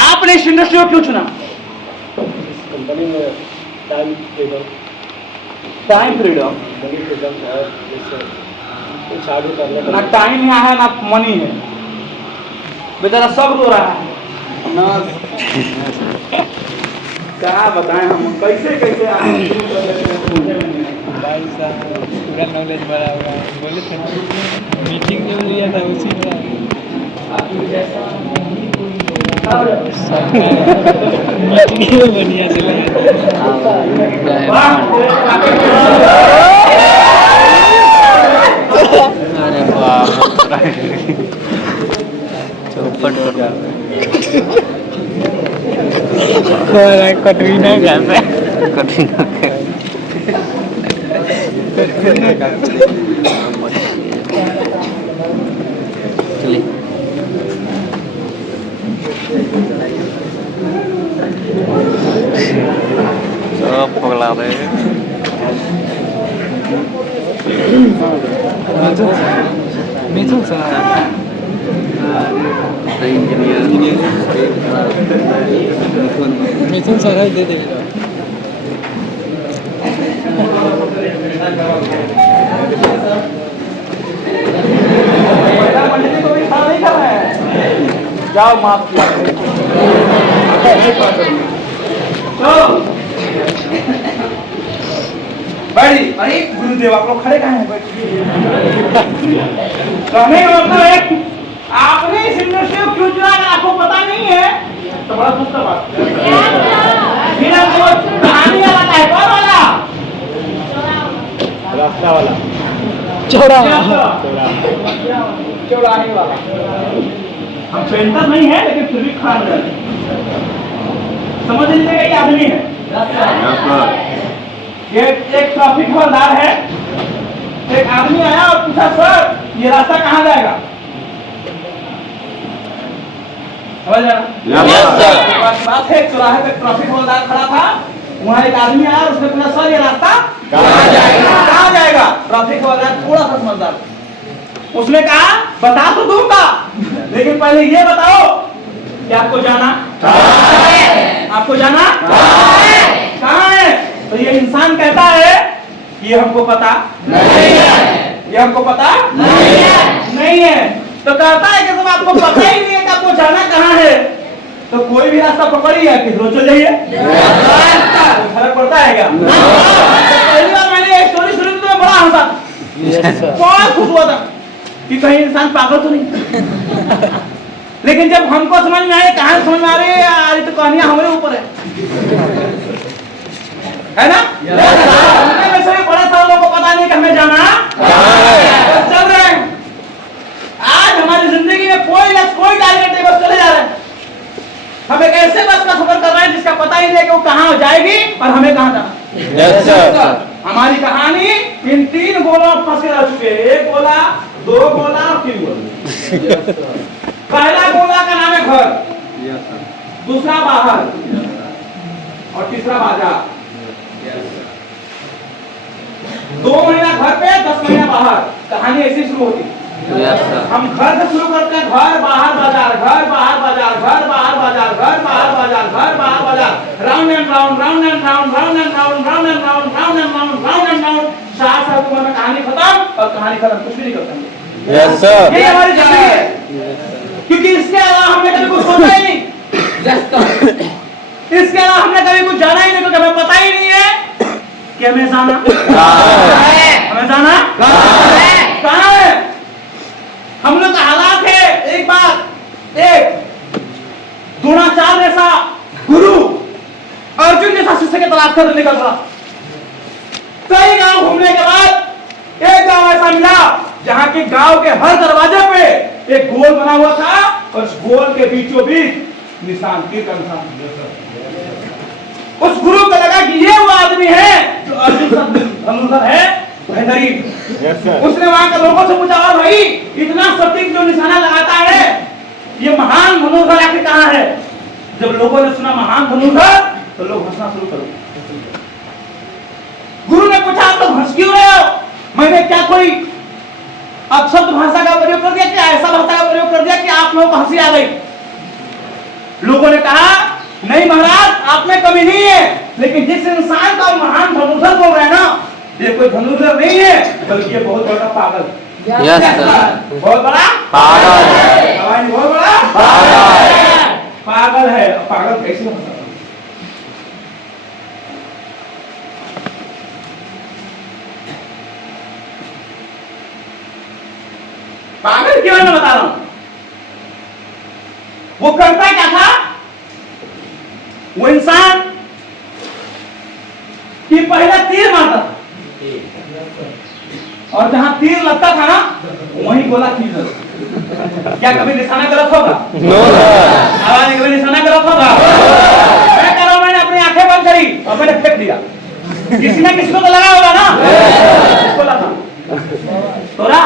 आपने इस इंडस्ट्री को क्यों चुना? कंपनी में टाइम फ्रीडम शादी करने का ना टाइम यहाँ है ना मनी है, बेचारा सब रो रहा है ना। क्या बताएं हम कैसे कैसे भाई साहब पूरा नॉलेज भरा हुआ है। बोले थे मीटिंग जो लिया था उसी में मीटिंग में बढ़िया चला। अरे वाह। चौपट कर कटरीना कैफ है। कठिन चलिए सब पगला रहे हैं। मिथुन सर मिथुन सर है दे देगा। जाओ माफ किया। बैठी। अरे गुरुदेव आप लोग खड़े कहाँ हैं? बैठिए। कहने का मतलब है आपने इस इंडस्ट्री को क्यों चुना अगर आपको पता नहीं है तो बड़ा दुख का बात है। फिर आपको कहानी वाला है कौन वाला? रास्ता वाला चौराहे वाला। हम पेंटर नहीं है लेकिन फिर भी खड़ा है। समझ लीजिएगा ये आदमी है। ये एक ट्रैफिक हवलदार है। एक आदमी आया और पूछा सर ये रास्ता कहाँ जाएगा? समझ रहा? बात है, चौराहे पे ट्रैफिक हवलदार खड़ा था, वहाँ एक आदमी आया, उसने पूछा सर ये रास्ता कहाँ जाएगा? ट्रैफिक हवलदार थोड़ा सा समझदार, उसने कहा बता तो दूंगा, लेकिन पहले ये बताओ कि आपको जाना आपको जाना कहाँ है? तो ये इंसान कहता है ये हमको पता नहीं है, ये हमको पता नहीं है। तो कहता है कि जब आपको पता ही नहीं है कि आपको जाना कहाँ है, तो कोई भी रास्ता पकड़िए, किधरों चल जाइए, फर्क पड़ता है क्या? पहली बार मैंने एक स्टोरी सुनी तो मैं बड़ा हंसा, बहुत खुश हुआ था कि कहीं इंसान पागल तो नहीं। लेकिन जब हमको समझ में आए, कहानी समझ में आ रही है यार, तो कहानियां हमारे ऊपर है ना? में से भी बड़े सारे लोगों को पता नहीं कि हमें जाना बस चल रहे हैं। आज हमारी जिंदगी में कोई लक्ष्य, कोई टारगेट नहीं, बस चले जा रहे हैं। हम एक ऐसे बस का सफर कर रहे हैं जिसका पता ही नहीं कि वो कहाँ जाएगी और हमें कहाँ जाना। हमारी कहानी इन 3 गोलों में फंसे रह चुके हैं, 1 गोला, 2 गोला और 3 गोला। पहला गोला का नाम है घर, दूसरा बाहर और तीसरा बाजार। 2 महीना घर पे, 10 महीना बाहर, कहानी ऐसी शुरू होती है। हम घर से शुरू करते हैं, घर बाहर बाजार, घर बाहर बाजार, घर बाहर बाजार, घर बाहर बाजार, घर बाहर बाजार, round and round, round and round, round and round, round and round, round and round, round and round. 4 साल की उम्र में कहानी खत्म, और कहानी खत्म कुछ भी नहीं करते। ये हमारी जिंदगी है, क्योंकि इसके अलावा हमने कभी कुछ सोचा ही नहीं, इसके अलावा हमने कभी कुछ जाना ही नहीं, क्योंकि हमें पता ही नहीं है कि हमें जाना कहाँ है। हम लोग का हालात है, एक बात, एक द्रोणाचार्य जैसा गुरु अर्जुन जैसा शिष्य के तलाश कर निकल रहा। कई गांव घूमने के बाद एक गांव ऐसा मिला जहां के गांव के हर दरवाजे पे एक गोल बना हुआ था, और उस गोल के बीचों बीच निशान, तीर का निशान। उस गुरु को लगा कि ये वो आदमी है जो अर्जुन धनुर्धर है, बेहतरीन। उसने वहां के लोगों से पूछा, और भाई इतना सटीक जो निशाना लगाता है, ये महान धनुर्धर आखिर कहाँ है? जब लोगों ने सुना महान धनुर्धर, तो लोग हंसना शुरू कर दिए। गुरु ने पूछा, आप लोग हंस क्यों रहे हो? मैंने क्या कोई अपशब्द भाषा का प्रयोग कर दिया, क्या ऐसा भाषा का प्रयोग कर दिया कि आप लोगों को हंसी आ गई? लोगों ने कहा, नहीं महाराज, आप में कमी नहीं है, लेकिन जिस इंसान का महान धनुर्धर बोल रहे हैं ना, ये कोई धनुर्धर नहीं है, बल्कि ये बहुत बड़ा पागल, बहुत बड़ा पागल, बहुत बड़ा पागल है। पागल कैसे हो सकता है? पागल क्यों मैं बता रहा हूं। वो करता क्या था? वो इंसान कि पहले तीर मारता था, और जहां तीर लगता था ना, वहीं गोला खींच देता। क्या कभी निशाना गलत होगा? आवाज कभी निशाना गलत होगा? मैं कह रहा हूं, मैंने अपनी आंखें बंद करी और मैंने फेंक दिया। किसी ने किसी को तो लगा होगा ना, किसको लगा? तोरा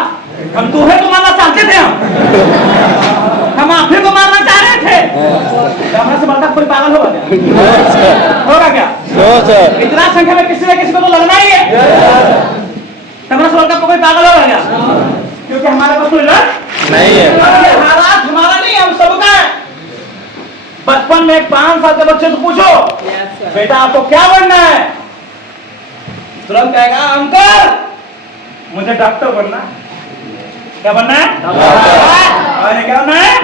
हम तुहे को मारना चाहते थे, हम आंखें को मारना चाह रहे थे। हमारे से बड़ा कोई पागल होगा क्या? होगा क्या? इतना संख्या में किसी न किसी को तो लगना ही है। हमारा से बड़ा कोई पागल होगा क्या? क्योंकि हमारे पास कोई लक्ष्य नहीं है। हालात हमारा नहीं है, हम सबका है। बचपन में 5 साल के बच्चे से पूछो, बेटा आपको क्या बनना है? तुरंत कहेगा, अंकल मुझे डॉक्टर बनना है। क्या बनना है? क्या बनना है?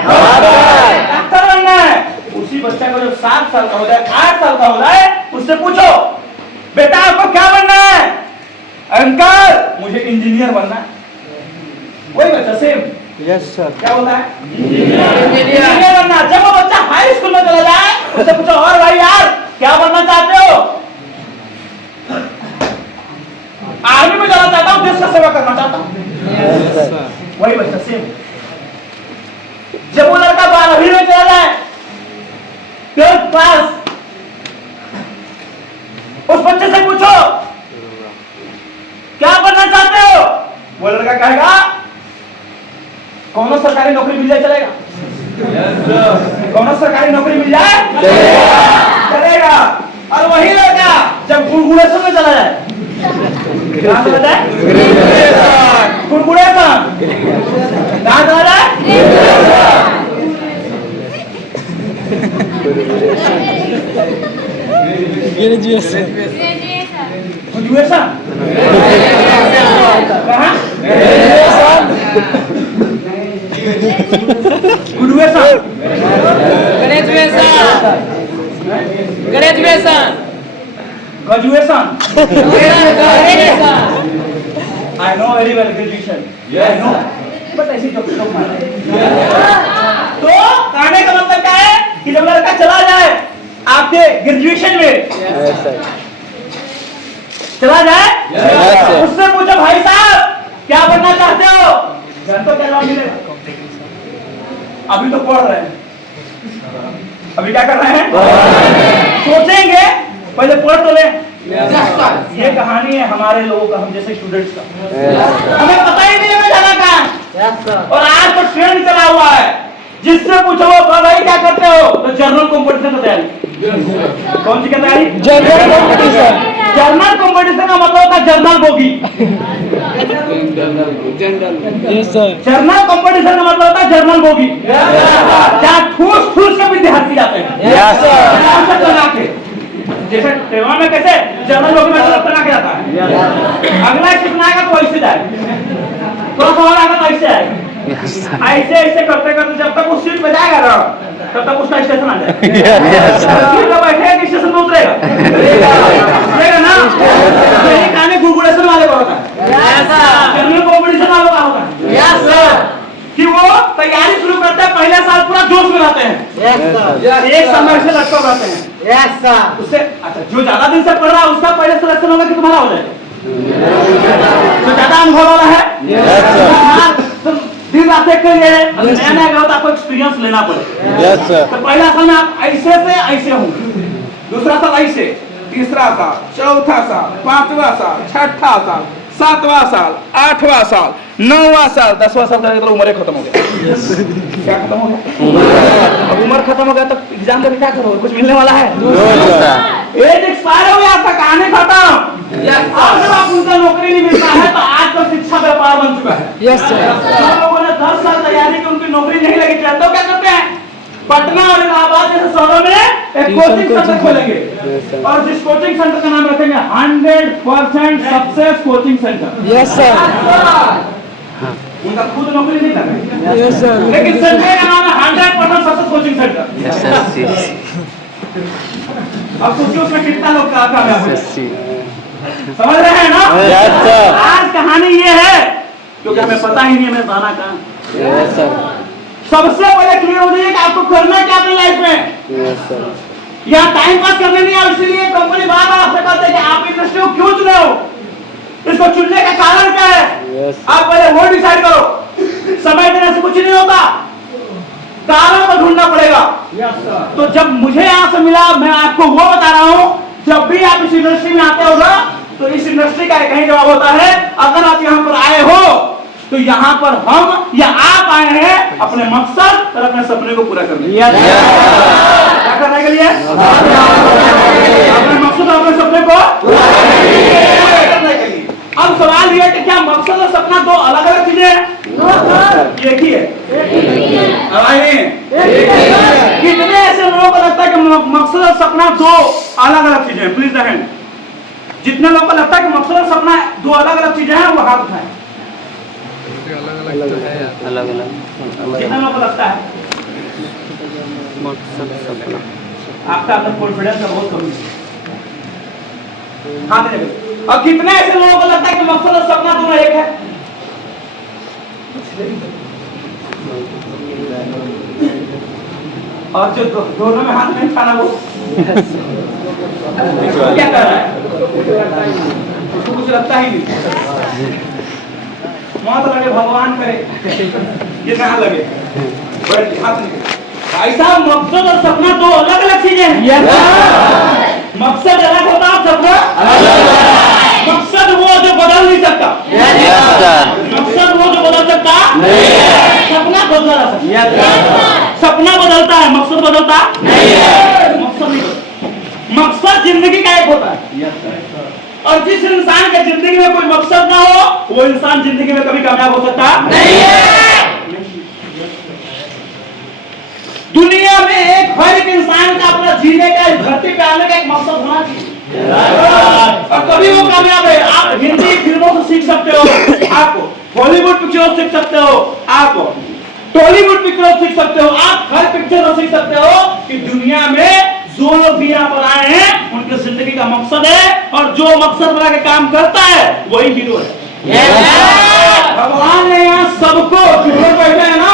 डॉक्टर बनना है। उसी बच्चा को जब 7 साल का हो जाए, 8 साल का हो जाए, उससे पूछो, बेटा आपको क्या बनना है? अंकल मुझे इंजीनियर बनना है। वही बच्चा सेम, यस सर, क्या बोलता है? इंजीनियर बनना। जब वो बच्चा हाई स्कूल में चला जाए, उससे पूछो, और भाई यार क्या बनना चाहते हो? आर्मी में जाना चाहता हूँ, देश का सेवा करना चाहता हूँ। वही बच्चा सेम। जब वो लड़का 12वीं में चला जाए, 12th क्लास, उस बच्चे से पूछो क्या बनना चाहते हो? वो लड़का कहेगा कौन सरकारी नौकरी मिल जाए चलेगा। कौन सरकारी नौकरी मिल जाए चलेगा। और वही लड़का जब गुड़गुड़ेशन में चला जाए, कहाँ चला जाए? गुड़गुड़ेशन कहाँ चला जाए? ग्रेजुएशन ग्रेजुएशन कहाँ? Graduation I know very well graduation. I know. But ऐसी तो कहने का मतलब क्या है कि जब लड़का चला जाए आपके ग्रेजुएशन में चला जाए, उससे पूछो भाई साहब क्या बनना चाहते हो? घर तो क्या जवाब मिलेगा? अभी तो पढ़ रहे हैं, अभी क्या कर रहे हैं? सोचेंगे पहले पढ़ तो ले। ये कहानी है हमारे लोगों का, हम जैसे स्टूडेंट्स का। हमें पता ही नहीं है जाना कहाँ है। और आज तो ट्रेंड चला हुआ है, जिससे पूछो भाई क्या करते हो, तो जर्नल कंपटीशन की तैयारी। कौन सी की तैयारी? Journal competition. जर्नल कंपटीशन का मतलब होता है जर्नल बोगी। जर्नल कंपटीशन का मतलब होता है जर्नल बोगी, जहाँ ठूस ठूस के विद्यार्थी जाते हैं। जैसे ट्रेन में कैसे जनरल लोग में बना के जाता है, अगला स्टेशन आएगा तो ऐसे जाए, थोड़ा सा और आएगा तो ऐसे आएगा, ऐसे ऐसे करते करते जब तक वो सीट पे जाएगा ना तब तक उसका स्टेशन आ जाएगा। सीट पे बैठेगा कि स्टेशन में उतरेगा ना। यही कहानी गुड़गुड़ेशन वाले का होता है, जनरल कॉम्पिटिशन वालों का होता है कि वो तैयारी शुरू करते हैं, पहले साल पूरा जोश में रहते हैं, एक समय से लटके रहते हैं। उससे अच्छा जो ज्यादा दिन से पढ़ रहा है उसका पहले सिलेक्शन होगा कि तुम्हारा हो जाएगा? जो ज्यादा अनुभव वाला है तो दिन रात एक लिए नया नया गया तो आपको एक्सपीरियंस लेना पड़ेगा। तो पहला साल में आप ऐसे से ऐसे होंगे, दूसरा साल ऐसे, तीसरा साल, चौथा साल, पांचवा साल, छठा साल, सातवां साल, आठवां साल, नौवां साल, 10वां साल का तो उम्र खत्म हो गया। क्या खत्म हो गया? अब उम्र खत्म हो गया तो एग्जाम में क्या करोगे? कुछ मिलने वाला है? एज एक्सपायर हो गया, आपका कहानी खत्म। अब जब आप उनका नौकरी नहीं मिलता है तो आज तो शिक्षा व्यापार बन चुका है। लोगों ने 10 साल तैयारी की, उनकी नौकरी नहीं लगी, तो क्या करते हैं? पटना और इलाहाबाद जैसे शहरों में एक कोचिंग सेंटर खोलेंगे और जिस कोचिंग सेंटर का नाम रखेंगे 100% success coaching centre. Yes sir. उनका खुद नौकरी नहीं लगा, यस सर, लेकिन सेंटर का नाम है 100% success coaching centre. Yes sir. अब सोचिए उसमें कितना लोग काम है, समझ रहे हैं ना? Yes sir. आज कहानी ये है क्योंकि हमें पता ही नहीं हमें जाना कहाँ। Yes sir. सबसे पहले क्लियर हो जाइए कि आपको करना क्या अपनी लाइफ में। यहाँ टाइम पास करने नहीं है, इसलिए कंपनी बार बार आपसे कहते हैं कि आप इंडस्ट्री को क्यों चुने हो, इसको चुनने का कारण क्या है। आप पहले वो डिसाइड करो। समय देने से कुछ नहीं होता, कारण को ढूंढना पड़ेगा। तो जब मुझे यहाँ से मिला, मैं आपको वो बता रहा हूँ, जब भी आप इस इंडस्ट्री में आते हो ना तो इस इंडस्ट्री का एक ही जवाब होता है, अगर आप यहाँ पर आए हो तो यहाँ पर हम या आप आए हैं अपने मकसद और अपने सपने को पूरा करने। क्या करने के लिए? अपने मकसद और अपने सपने को पूरा करने के लिए। अब सवाल यह है कि क्या मकसद और सपना दो अलग अलग चीजें हैं? एक ही है। कितने ऐसे लोगों को लगता है कि मकसद और सपना दो अलग अलग चीजें हैं? Please the hand. जितने लोगों को लगता है कि मकसद और सपना दो अलग अलग चीजें हैं वो हाथ उठाएं। अलग अलग कितना लोगों को लगता है? आपका अंदर कॉन्फिडेंस का बहुत कमी है। हाँ देखिए, और कितने ऐसे लोगों को लगता है कि मकसद और सपना दोनों एक है? और जो दोनों में हाथ नहीं उठाना वो क्या कर रहा है? उसको कुछ लगता ही नहीं। मौत लगे भगवान करे, ये ना लगे, हाथ नहीं। ऐसा मकसद और सपना दो अलग अलग चीजें हैं। मकसद अलग होता है, सपना मकसद वो जो बदल नहीं सकता, मकसद वो जो बदल सकता, सपना बदला जा सकता। सपना बदलता है, मकसद बदलता नहीं है। मकसद नहीं बदलता। मकसद जिंदगी का एक होता है, और जिस इंसान के जिंदगी में कोई मकसद ना हो वो इंसान जिंदगी में कभी कामयाब हो सकता नहीं है। दुनिया में हर एक इंसान का अपना जीने का, इस धरती पे आने का एक मकसद होना चाहिए, और कभी वो कामयाब है। आप हिंदी फिल्मों से सीख सकते हो, आप बॉलीवुड पिक्चरों से सीख सकते हो, आप टॉलीवुड पिक्चरों से सीख सकते हो, आप हर पिक्चर से सीख सकते हो कि दुनिया में जो लोग भी यहाँ पर आए हैं उनकी जिंदगी का मकसद है, और जो मकसद बना के काम करता है वही हीरो है। भगवान ने यहाँ सबको, जो लोग बैठे हैं ना,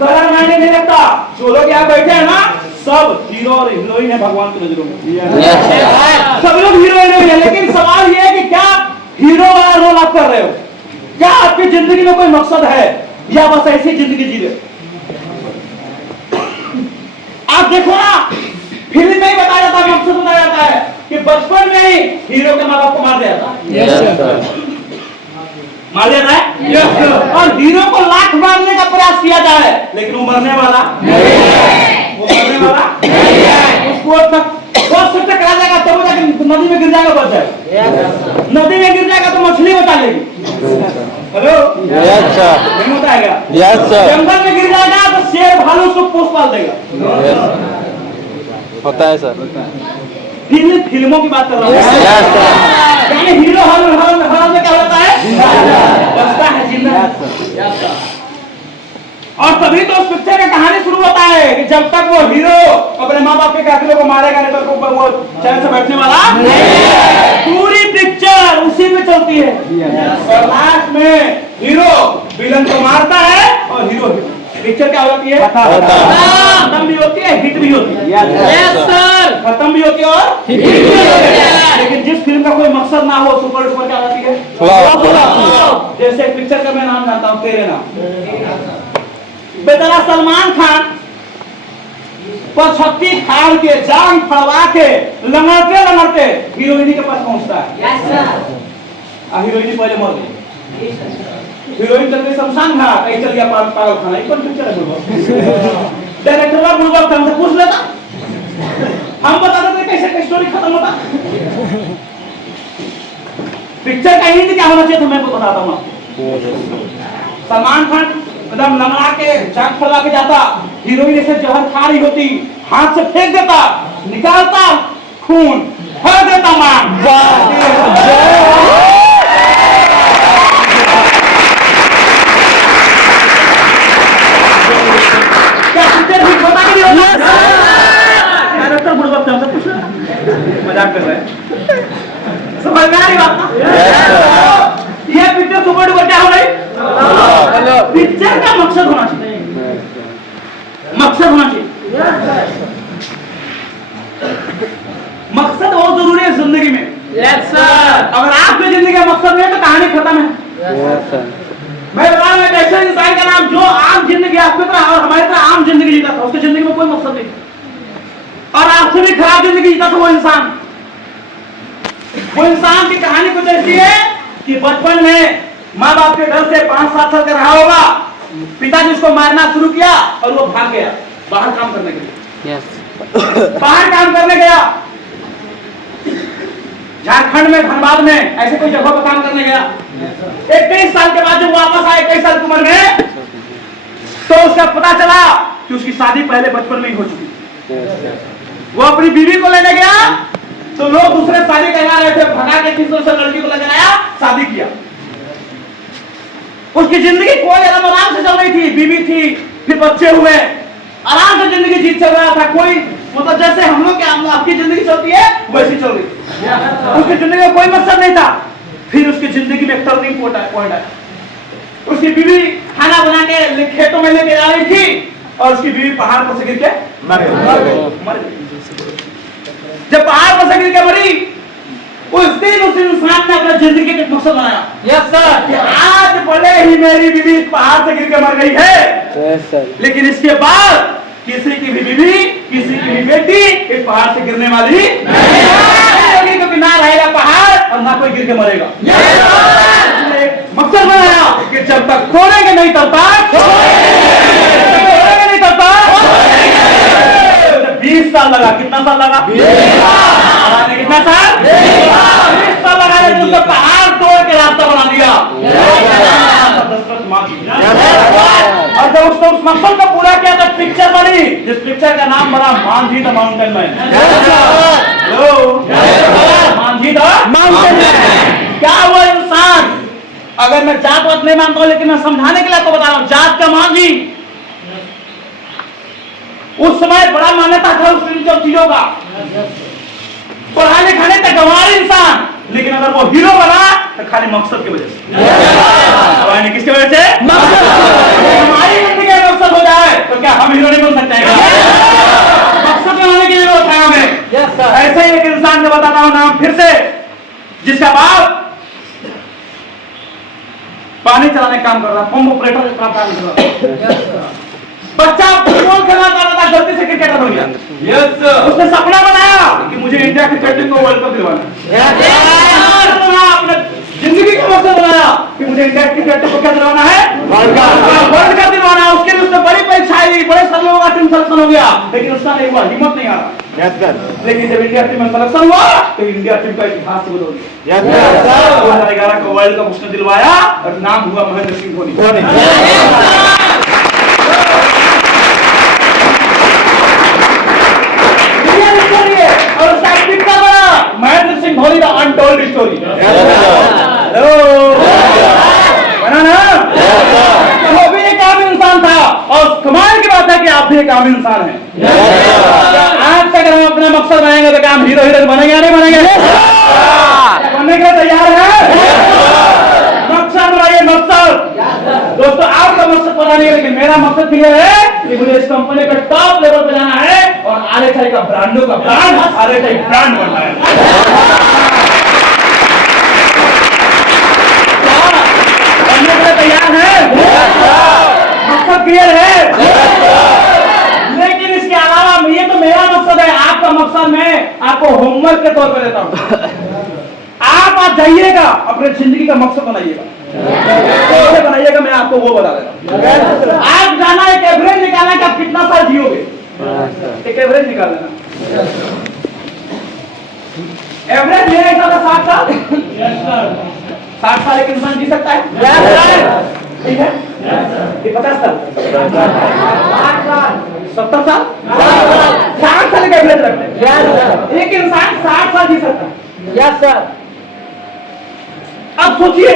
कलर मायने नहीं रखता, जो लोग यहाँ बैठे हैं ना सब हीरो और हीरोइन है भगवान की नजरों में। सब लोग हीरो हीरोइन है, लेकिन सवाल ये है कि क्या हीरो वाला रोल आप कर रहे हो? क्या आपकी जिंदगी में कोई मकसद है, या बस ऐसी जिंदगी जी रहे? आप देखो ना, फिल्म में ही बताया जाता है, मकसद बताया जाता है कि बचपन में ही हीरो के माँ बाप को मार दिया था, मार दिया है, और हीरो को लाख मारने का प्रयास किया जाए लेकिन वो मरने वाला वो मरने वाला उसको टकरा जाएगा, तब जाके नदी में गिर जाएगा, बच जाएगा। नदी में गिर जाएगा तो मछली बचा लेगी। हेलो, नहीं होता है क्या? जंगल में गिर जाएगा तो शेर भालू उसको पोस पाल देगा। होता है सर। फिल्मों की बात कर रहा हूँ, यानी हीरो हर में क्या होता है, बचता है जिंदा। और तभी तो उस पिक्चर की कहानी शुरू होता है कि जब तक वो हीरो अपने माँ बाप के कातिलों को मारेगा नहीं तो वो चैन से बैठने वाला पूरी पिक्चर उसी में चलती है, और लास्ट में हीरो विलन को मारता है और हीरो पिक्चर क्या हो जाती है, खत्म भी होती है, हिट भी होती है। यस सर, खत्म भी होती है और हिट भी होती है। लेकिन जिस फिल्म का कोई मकसद ना हो, सुपर डुपर क्या होती है, जैसे पिक्चर का मैं नाम जानता हूँ, तेरे नाम। बेचारा सलमान खान 35 खान के जान फड़वा के लंगड़ते लंगड़ते हीरोइनी के पास पहुंचता है। हीरोइनी पहले मर गई, हीरोइन चल गई शमशान घाट, कहीं चल गया पागल खाना। एक पिक्चर है बुलबुल, डायरेक्टर का बुलबुल हमसे पूछ लेता, हम बता देते कैसे स्टोरी खत्म होता। पिक्चर का हिंदी क्या होना चाहिए तो मैं बताता हूँ आपको। सलमान खान एकदम लंगड़ा के जान फड़वा के जाता, हीरोइन ऐसे जहर खा रही होती, हाथ से फेंक देता, निकालता खून, भर देता मान। क्या पिक्चर भी बता के नहीं होगा? डायरेक्टर बुढ़वा से पूछ लो, मजाक कर रहे हैं, समझ में आ रही बात ना? ये पिक्चर सुपर डुपर क्या हो गई? पिक्चर का मकसद होना चाहिए, मकसद होना चाहिए। मकसद बहुत जरूरी है जिंदगी में। Yes sir. अगर आपकी जिंदगी का मकसद नहीं है तो कहानी खत्म है। Yes sir. मैं बता रहा हूं, ऐसे इंसान का नाम जो आम जिंदगी आपकी तरह और हमारी तरह आम जिंदगी जीता था, उसकी जिंदगी में कोई मकसद नहीं, और आपसे भी खराब जिंदगी जीता था वो इंसान की कहानी कुछ ऐसी है कि बचपन में माँ बाप के डर से 5-7 साल का रहा होगा, पिताजी उसको मारना शुरू किया और वो भाग गया बाहर काम करने के लिए। बाहर काम करने गया, झारखंड में, धनबाद में, ऐसे कोई जगह पर काम करने गया। 21 साल के बाद जब वापस आए, 21 साल की उम्र में, तो उसका पता चला कि उसकी शादी पहले बचपन में ही हो चुकी। वो अपनी बीवी को लेने गया तो लोग दूसरे शादी करवा रहे थे, भगा के किसी दूसरे लड़की को लेकर आया, शादी किया। उसकी जिंदगी कोई आराम से चल रही थी, बीवी थी, फिर बच्चे हुए, आराम से जिंदगी जीत चल रहा था। कोई मतलब जैसे हम लोग आपकी जिंदगी चलती है वैसी चल रही। उसकी जिंदगी में कोई मकसद नहीं था। फिर उसकी जिंदगी में टर्निंग पॉइंट आया। उसकी बीवी खाना बना के खेतों में लेके जा रही थी और उसकी बीवी पहाड़ पर से गिर के मर गई। जब पहाड़ पर से गिर के मरी, उस दिन उस इंसान ने अपना जिंदगी का मकसद बनाया। Yes sir. कि आज भले ही मेरी बीवी पहाड़ से गिर के मर गई है, यस सर, लेकिन इसके बाद किसी की भी बीवी, किसी की भी बेटी इस पहाड़ से गिरने वाली नहीं होगी, क्योंकि ना रहेगा पहाड़ और ना कोई गिर के मरेगा। मकसद बनाया कि जब तक खोलेंगे नहीं तब तक, खोलेंगे नहीं तब तक लगा, कितना साल लगा? 20 साल। कितना साल? 20 साल लगा, लेकिन उसका पहाड़ तोड़ के रास्ता बना दिया। और जब उसने उस मकसद को पूरा किया तो पिक्चर बनी, जिस पिक्चर का नाम बना Manjhi the mountain man. Manjhi the mountain man. क्या हुआ इंसान? अगर मैं जात वात नहीं मानता हूं, लेकिन मैं समझाने के लिए आपको बता रहा हूं, जात का मांझी उस समय बड़ा मान्यता था उस चीजों का, पढ़ाने खाने तक गंवार इंसान, लेकिन अगर वो हीरो बना तो खाली मकसद की वजह से। किसकी वजह से? हमारी जिंदगी में मकसद हो जाए तो क्या हम हीरो नहीं बन सकते हैं? मकसद में होने की जरूरत है हमें। ऐसे ही एक इंसान का बताता हूं नाम फिर से, जिसका बाप पानी चलाने का काम कर रहा, पंप ऑपरेटर का काम कर रहा। बच्चा फुटबॉल खेलना चाहता था, गलती से क्रिकेटर बन गया। उसने सपना बनाया कि मुझे इंडिया क्रिकेट टीम को वर्ल्ड कप दिलवाना है। अपने जिंदगी का मकसद बनाया कि मुझे इंडिया क्रिकेट टीम को क्या दिलवाना है? वर्ल्ड कप दिलवाना है। उसके लिए उसने बड़ी परीक्षाएं दी, बड़े सारे लोगों का टीम सिलेक्शन हो गया, लेकिन उसका नहीं हुआ, हिम्मत नहीं आ रहा। लेकिन जब इंडिया टीम में सिलेक्शन हुआ तो इंडिया टीम का इतिहास बदल गया। 2011 को वर्ल्ड कप उसने दिलवाया और नाम हुआ महेंद्र सिंह धोनी। और उसका पिक्चर बना Mahendra Singh Dhoni the untold story. बना ना? वो भी एक आम इंसान था, और कमाल की बात है कि आप भी एक आम इंसान हैं। आज तक अगर हम अपना मकसद बनाएंगे तो क्या हम हीरो हीरोइन बनेंगे या नहीं बनेंगे? बनने के लिए तैयार है? मकसद बनाइए, मकसद। दोस्तों आपका मकसद पता नहीं है, लेकिन मेरा मकसद क्लियर है कि मुझे इस कंपनी का टॉप लेवल पे जाना है और RHI का ब्रांडों का ब्रांड RHI ब्रांड बनना है। बनने के लिए तैयार है? मकसद क्लियर है? लेकिन इसके अलावा ये तो मेरा मकसद है, आपका मकसद मैं आपको होमवर्क के तौर पर देता हूं। आप आज जाइएगा, अपने जिंदगी का मकसद बनाइएगा, कैसे बनाइएगा मैं आपको वो बता देता हूं। आज जाना एक एवरेज निकालना कि आप कितना साल जियोगे, एक एवरेज निकाल लेना। एवरेज मेरे हिसाब से 60 साल। 60 साल एक इंसान जी सकता है? ठीक है? 50 साल, 70 साल, 60 साल का एवरेज रखते हैं। एक इंसान 60 साल जी सकता है। अब सोचिए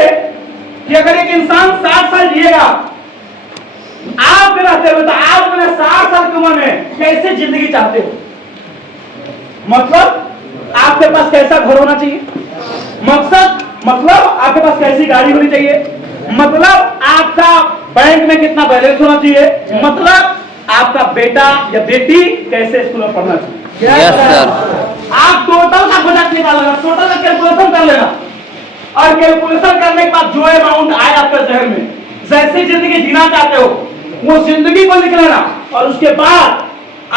कि अगर एक इंसान 60 साल जिएगा, आप भी रहते हो, तो आप अपने 60 साल की उम्र में कैसे जिंदगी चाहते हो? मतलब आपके पास कैसा घर होना चाहिए? मतलब आपके पास कैसी गाड़ी होनी चाहिए? मतलब आपका बैंक में कितना बैलेंस होना चाहिए? मतलब आपका बेटा या बेटी कैसे स्कूल में पढ़ना चाहिए? आप टोटल का बजट निकाल लेना, टोटल का कैलकुलेशन कर लेना, और कैलकुलेशन करने के बाद जो अमाउंट आए आपके जहन में, जैसी जिंदगी जीना चाहते हो वो जिंदगी को लिख लेना, और उसके बाद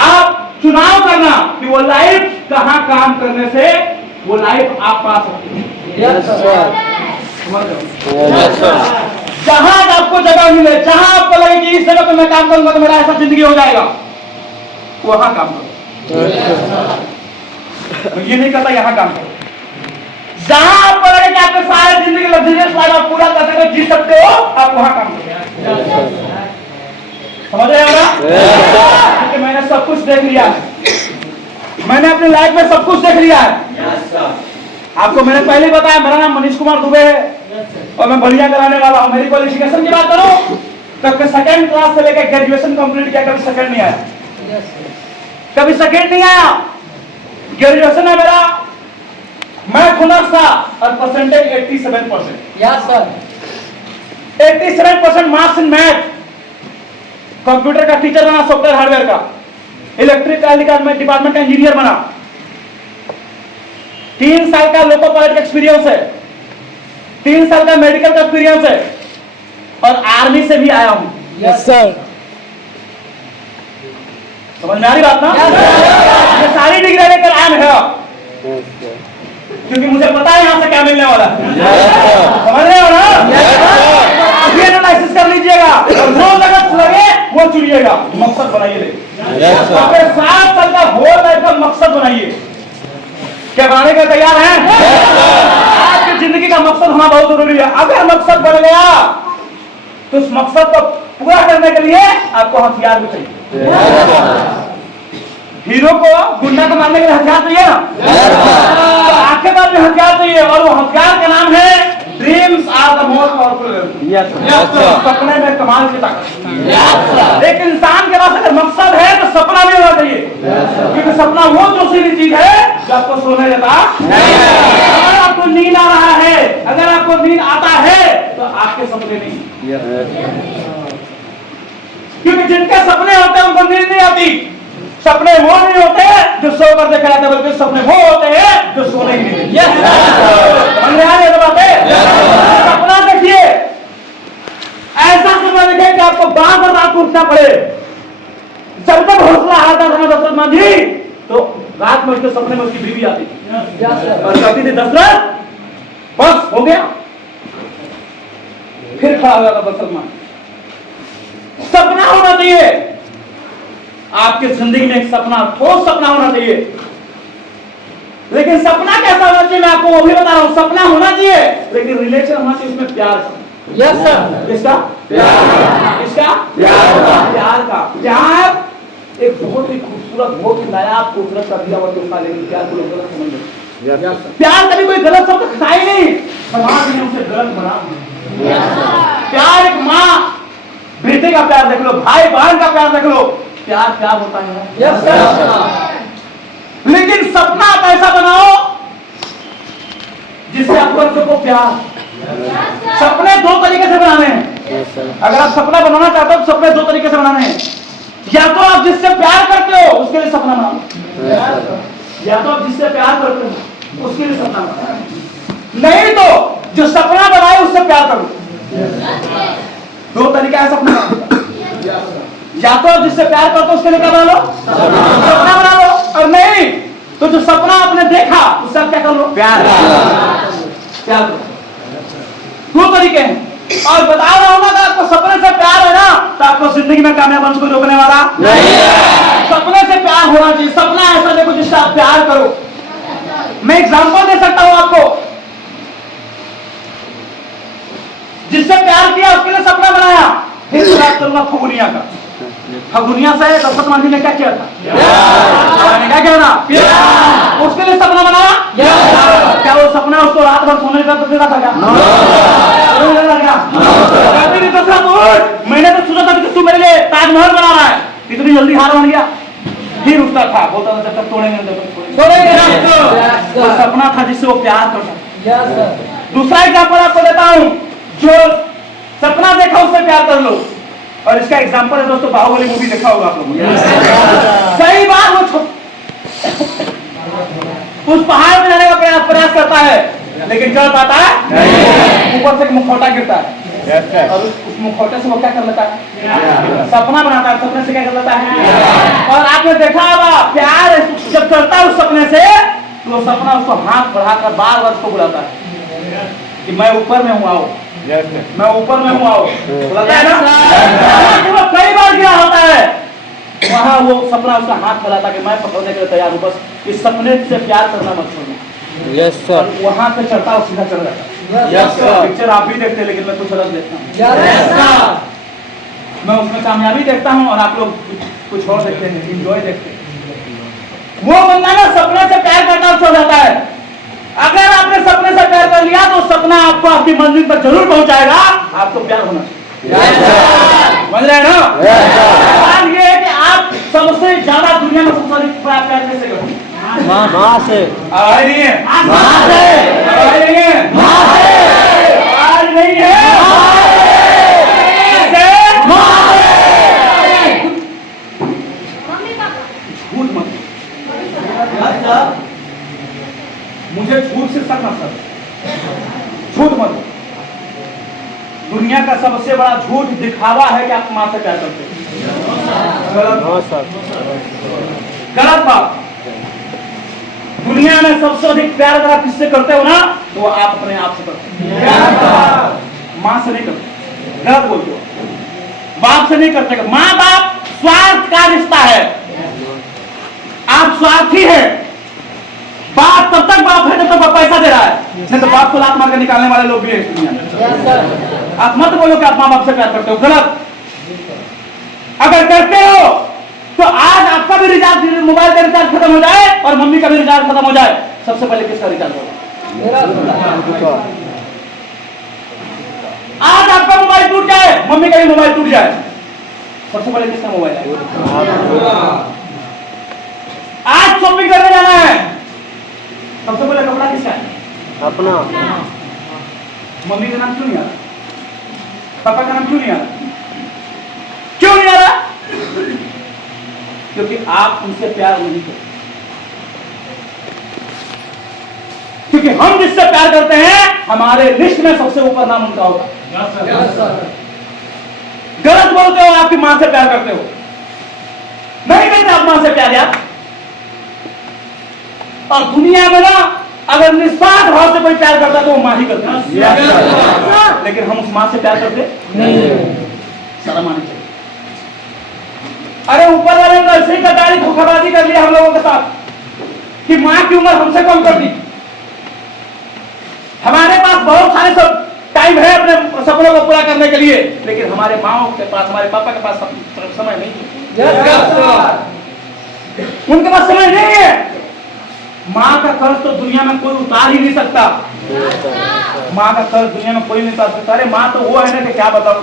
आप चुनाव करना कि वो लाइफ कहां काम करने से वो लाइफ आप पा सकते हैं। जहां आपको जगह मिले, जहां आपको लगे कि इस जगह पे मैं काम करूंगा तो मेरा ऐसा जिंदगी हो जाएगा, वहां काम करो। ये नहीं कहता यहां काम करो। जहां आपको लगे कि आपके सारे जिंदगी लग्जरियस लाइफ आप पूरा कर सकते हो, जी सकते हो, आप वहां काम करो। समझ रहे हो ना? क्योंकि मैंने सब कुछ देख लिया है, मैंने अपनी लाइफ में सब कुछ देख लिया है। आपको मैंने पहले बताया मेरा नाम मनीष कुमार दुबे है और मैं बलिया कराने वाला हूं। मेरी क्वालिफिकेशन की बात करूं तो सेकंड क्लास से लेकर ग्रेजुएशन कंप्लीट किया, कभी सेकंड नहीं आया, कभी सेकंड नहीं आया। ग्रेजुएशन है मेरा, मैथ ऑनर्स था और percentage 87%। Yes sir, 87% marks in math. Computer का टीचर बना, सॉफ्टवेयर हार्डवेयर का, इलेक्ट्रिकल डिपार्टमेंट का इंजीनियर बना। 3 साल का लोको पायलट का एक्सपीरियंस है, 3 साल का मेडिकल का एक्सपीरियंस है, और आर्मी से भी आया हूं। यस सर, समझ में आ रही बात ना? ये सारी डिग्री लेकर आया है क्योंकि मुझे पता है यहां से क्या मिलने वाला है। समझ रहे हो ना? आप ये एनालिसिस कर लीजिएगा और जो जगह लगे वो चुनिएगा, मकसद बनाइए। आपके 7 साल का होल लाइफ का मकसद बनाइए। क्या बनाने का तैयार हैं? आपकी जिंदगी का मकसद होना बहुत जरूरी है। अगर मकसद बन गया तो उस मकसद को पूरा करने के लिए आपको हथियार भी चाहिए। हीरो को, गुंडा को मारने के लिए हथियार चाहिए ना, आपके पास भी हथियार चाहिए, और वो हथियार का नाम है dreams are the most powerful. सपने में कमाल की ताकत। एक इंसान के पास अगर मकसद है तो सपना भी होना चाहिए, क्योंकि सपना वो जोशीली चीज है जो आपको सोने देता है। अगर आपको नींद आ रहा है, अगर आपको नींद आता है तो आपके सपने नहीं, क्योंकि जिनके सपने होते हैं उनको नींद नहीं आती। सपने वो नहीं होते जो सो कर देखा जाता है, बल्कि सपने वो होते हैं जो सोने ही नहीं देते। बात है। सपना देखिए, ऐसा सपना देखें कि आपको बार बार रात को उठना पड़े। जब तक हौसला आता था दशरथ मांझी, तो रात में उसके सपने में उसकी बीवी आती थी और कहती थी दशरथ बस हो गया। फिर खड़ा हो जाता दशरथ मांझी। सपना होना चाहिए आपके जिंदगी में, एक सपना, ठोस सपना होना चाहिए। लेकिन सपना कैसा होना चाहिए मैं आपको वो भी बता रहा हूं। सपना होना चाहिए लेकिन रिलेशन होना चाहिए उसमें प्यार का। Yes sir. किसका? प्यार। किसका? प्यार का। प्यार एक बहुत ही खूबसूरत, बहुत ही नायाब, खूबसूरत का दिया हुआ तोहफा, लेकिन प्यार को लोग गलत समझ लेते। प्यार कभी कोई गलत शब्द खाए नहीं, समाज ने उसे गलत बना। प्यार एक माँ बेटे का प्यार देख लो, भाई बहन का प्यार देख लो, प्यार प्यार होता है। Yes sir. लेकिन सपना आप ऐसा बनाओ जिससे आपको बच्चों को प्यार। सपने दो तरीके से बनाने हैं। अगर आप सपना बनाना चाहते हो तो सपने दो तरीके से बनाने हैं। या तो आप जिससे प्यार करते हो उसके लिए सपना बनाओ, या तो आप जिससे प्यार करते हो उसके लिए सपना बनाओ। नहीं तो जो सपना बनाए उससे प्यार करो। दो तरीका है सपना। या तो जिससे प्यार करते हो उसके लिए क्या बना लो? सपना बना लो। और नहीं तो जो सपना आपने देखा उससे आप क्या कर लो? प्यार करो। दो तरीके हैं। और बता रहा हूं ना कि आपको सपने से प्यार है ना तो आपको जिंदगी में कामयाब बनने को रोकने वाला नहीं है। सपने से प्यार होना चाहिए। सपना ऐसा देखो जिससे आप प्यार करो। मैं एग्जांपल दे सकता हूं आपको। जिससे प्यार किया उसके लिए सपना बनाया। फिर बात करूंगा फगुनिया का। फगुनिया से दशरथ मांझी ने क्या किया था? क्या किया था? उसके लिए सपना बनाया। क्या वो सपना उसको रात भर सोने का देता था क्या? मैंने तो सोचा था कि तू मेरे लिए ताजमहल बना रहा है, इतनी जल्दी हार मान गया। फिर उसका था, बोलता था जब तक तोड़ेंगे जब तक तोड़ेंगे। वो सपना था जिससे वो प्यार करता। दूसरा एग्जाम्पल आपको देता हूं। जो सपना देखा उससे प्यार कर लो। और इसका एग्जांपल है दोस्तों, बाहुबली मूवी देखा होगा आप लोगों ने। कई बार वो उस पहाड़ पे जाने का प्रयास करता है लेकिन चढ़ पाता है नहीं। ऊपर से एक मुखौटा गिरता है और उस मुखौटे से वो क्या कर लेता है? सपना बनाता है। सपने से क्या कर लेता है? और आपने देखा होगा प्यार जब करता है उस सपने से तो वो सपना उसको हाथ बढ़ाकर बार बार उसको बुलाता है कि मैं ऊपर में हूँ, आओ। मैं ऊपर में हूँ, आओ। बुलाता है ना? कई बार क्या होता है वहां वो सपना उसका हाथ फैलाता कि मैं पकड़ने के लिए तैयार हूँ, बस इस सपने से प्यार करना मत छोड़ना। Yes sir. वहां पे चढ़ता और सीधा चढ़ जाता। Yes sir. पिक्चर आप भी देखते हैं लेकिन मैं कुछ अलग देखता हूँ। मैं उसमें कामयाबी देखता हूँ और आप लोग कुछ और देखते हैं, इंजॉय देखते हैं। वो बंदा ना सपने से प्यार करता और चढ़ जाता है। अगर आपने सपने से प्यार कर लिया तो सपना आपको आपकी मंजिल पर जरूर पहुंचाएगा। आपको प्यार होना समझ रहे हैं ना? सवाल ये है कि आप सबसे ज्यादा दुनिया में सबसे अधिक प्यार कैसे करोगे? माँ से। आवाज नहीं है? माँ से। आवाज नहीं है? माँ से। आवाज नहीं है? झूठ मत। मुझे झूठ से शक मत करो। झूठ मत। दुनिया का सबसे बड़ा झूठ दिखावा है कि आप मां से प्यार करते हो। गलत बात। दुनिया में सबसे अधिक प्यार अगर आप किससे करते हो ना तो वो आप अपने आप से करते हो। मां से नहीं करते। गलत बोलते हो। बाप से नहीं करते। मां बाप स्वार्थ का रिश्ता है। आप स्वार्थी बाप तब तक बाप है जब तक बाप पैसा दे रहा है, नहीं तो बाप को लात मार कर निकालने वाले लोग भी हैं इस दुनिया में। आप मत बोलो कि आप माँ बाप से प्यार करते हो, गलत। अगर करते हो तो आज आपका भी रिचार्ज, मोबाइल का रिचार्ज खत्म हो जाए और मम्मी का भी रिचार्ज खत्म हो जाए, सबसे पहले किसका रिचार्ज होगा? आज आपका मोबाइल टूट जाए, मम्मी का भी मोबाइल टूट जाए, सबसे पहले किसका मोबाइल है? आज शॉपिंग करने जाना है, सबसे पहले कपड़ा किसका है? अपना। मम्मी का नाम क्यों नहीं आ रहा? पापा का नाम क्यों नहीं आ रहा? क्यों नहीं आ रहा? क्योंकि आप उनसे प्यार नहीं करते। क्योंकि हम जिससे प्यार करते हैं हमारे लिस्ट में सबसे ऊपर नाम उनका होगा। गलत बोलते हो, आपकी मां से प्यार करते हो, नहीं करते आप मां से प्यार यार। और दुनिया में ना अगर निस्वार्थ भाव से कोई प्यार करता तो वो मां ही करता है, लेकिन हम उस मां से प्यार करते नहीं। शर्म आनी चाहिए। अरे ऊपर वाले ने ऐसे ही कटारी धोखाबाजी कर लिया हम लोगों के साथ कि मां की उम्र हमसे कम कर दी। हमारे पास बहुत सारे सब टाइम है अपने सपनों को पूरा करने के लिए, लेकिन हमारे माओ के पास, हमारे पापा के पास समय नहीं है। उनके पास समय नहीं है। माँ का कर्ज तो दुनिया में कोई उतार ही नहीं सकता। माँ का कर्ज दुनिया में कोई नहीं उतार सकता। अरे माँ तो वो है ना कि क्या बताऊं,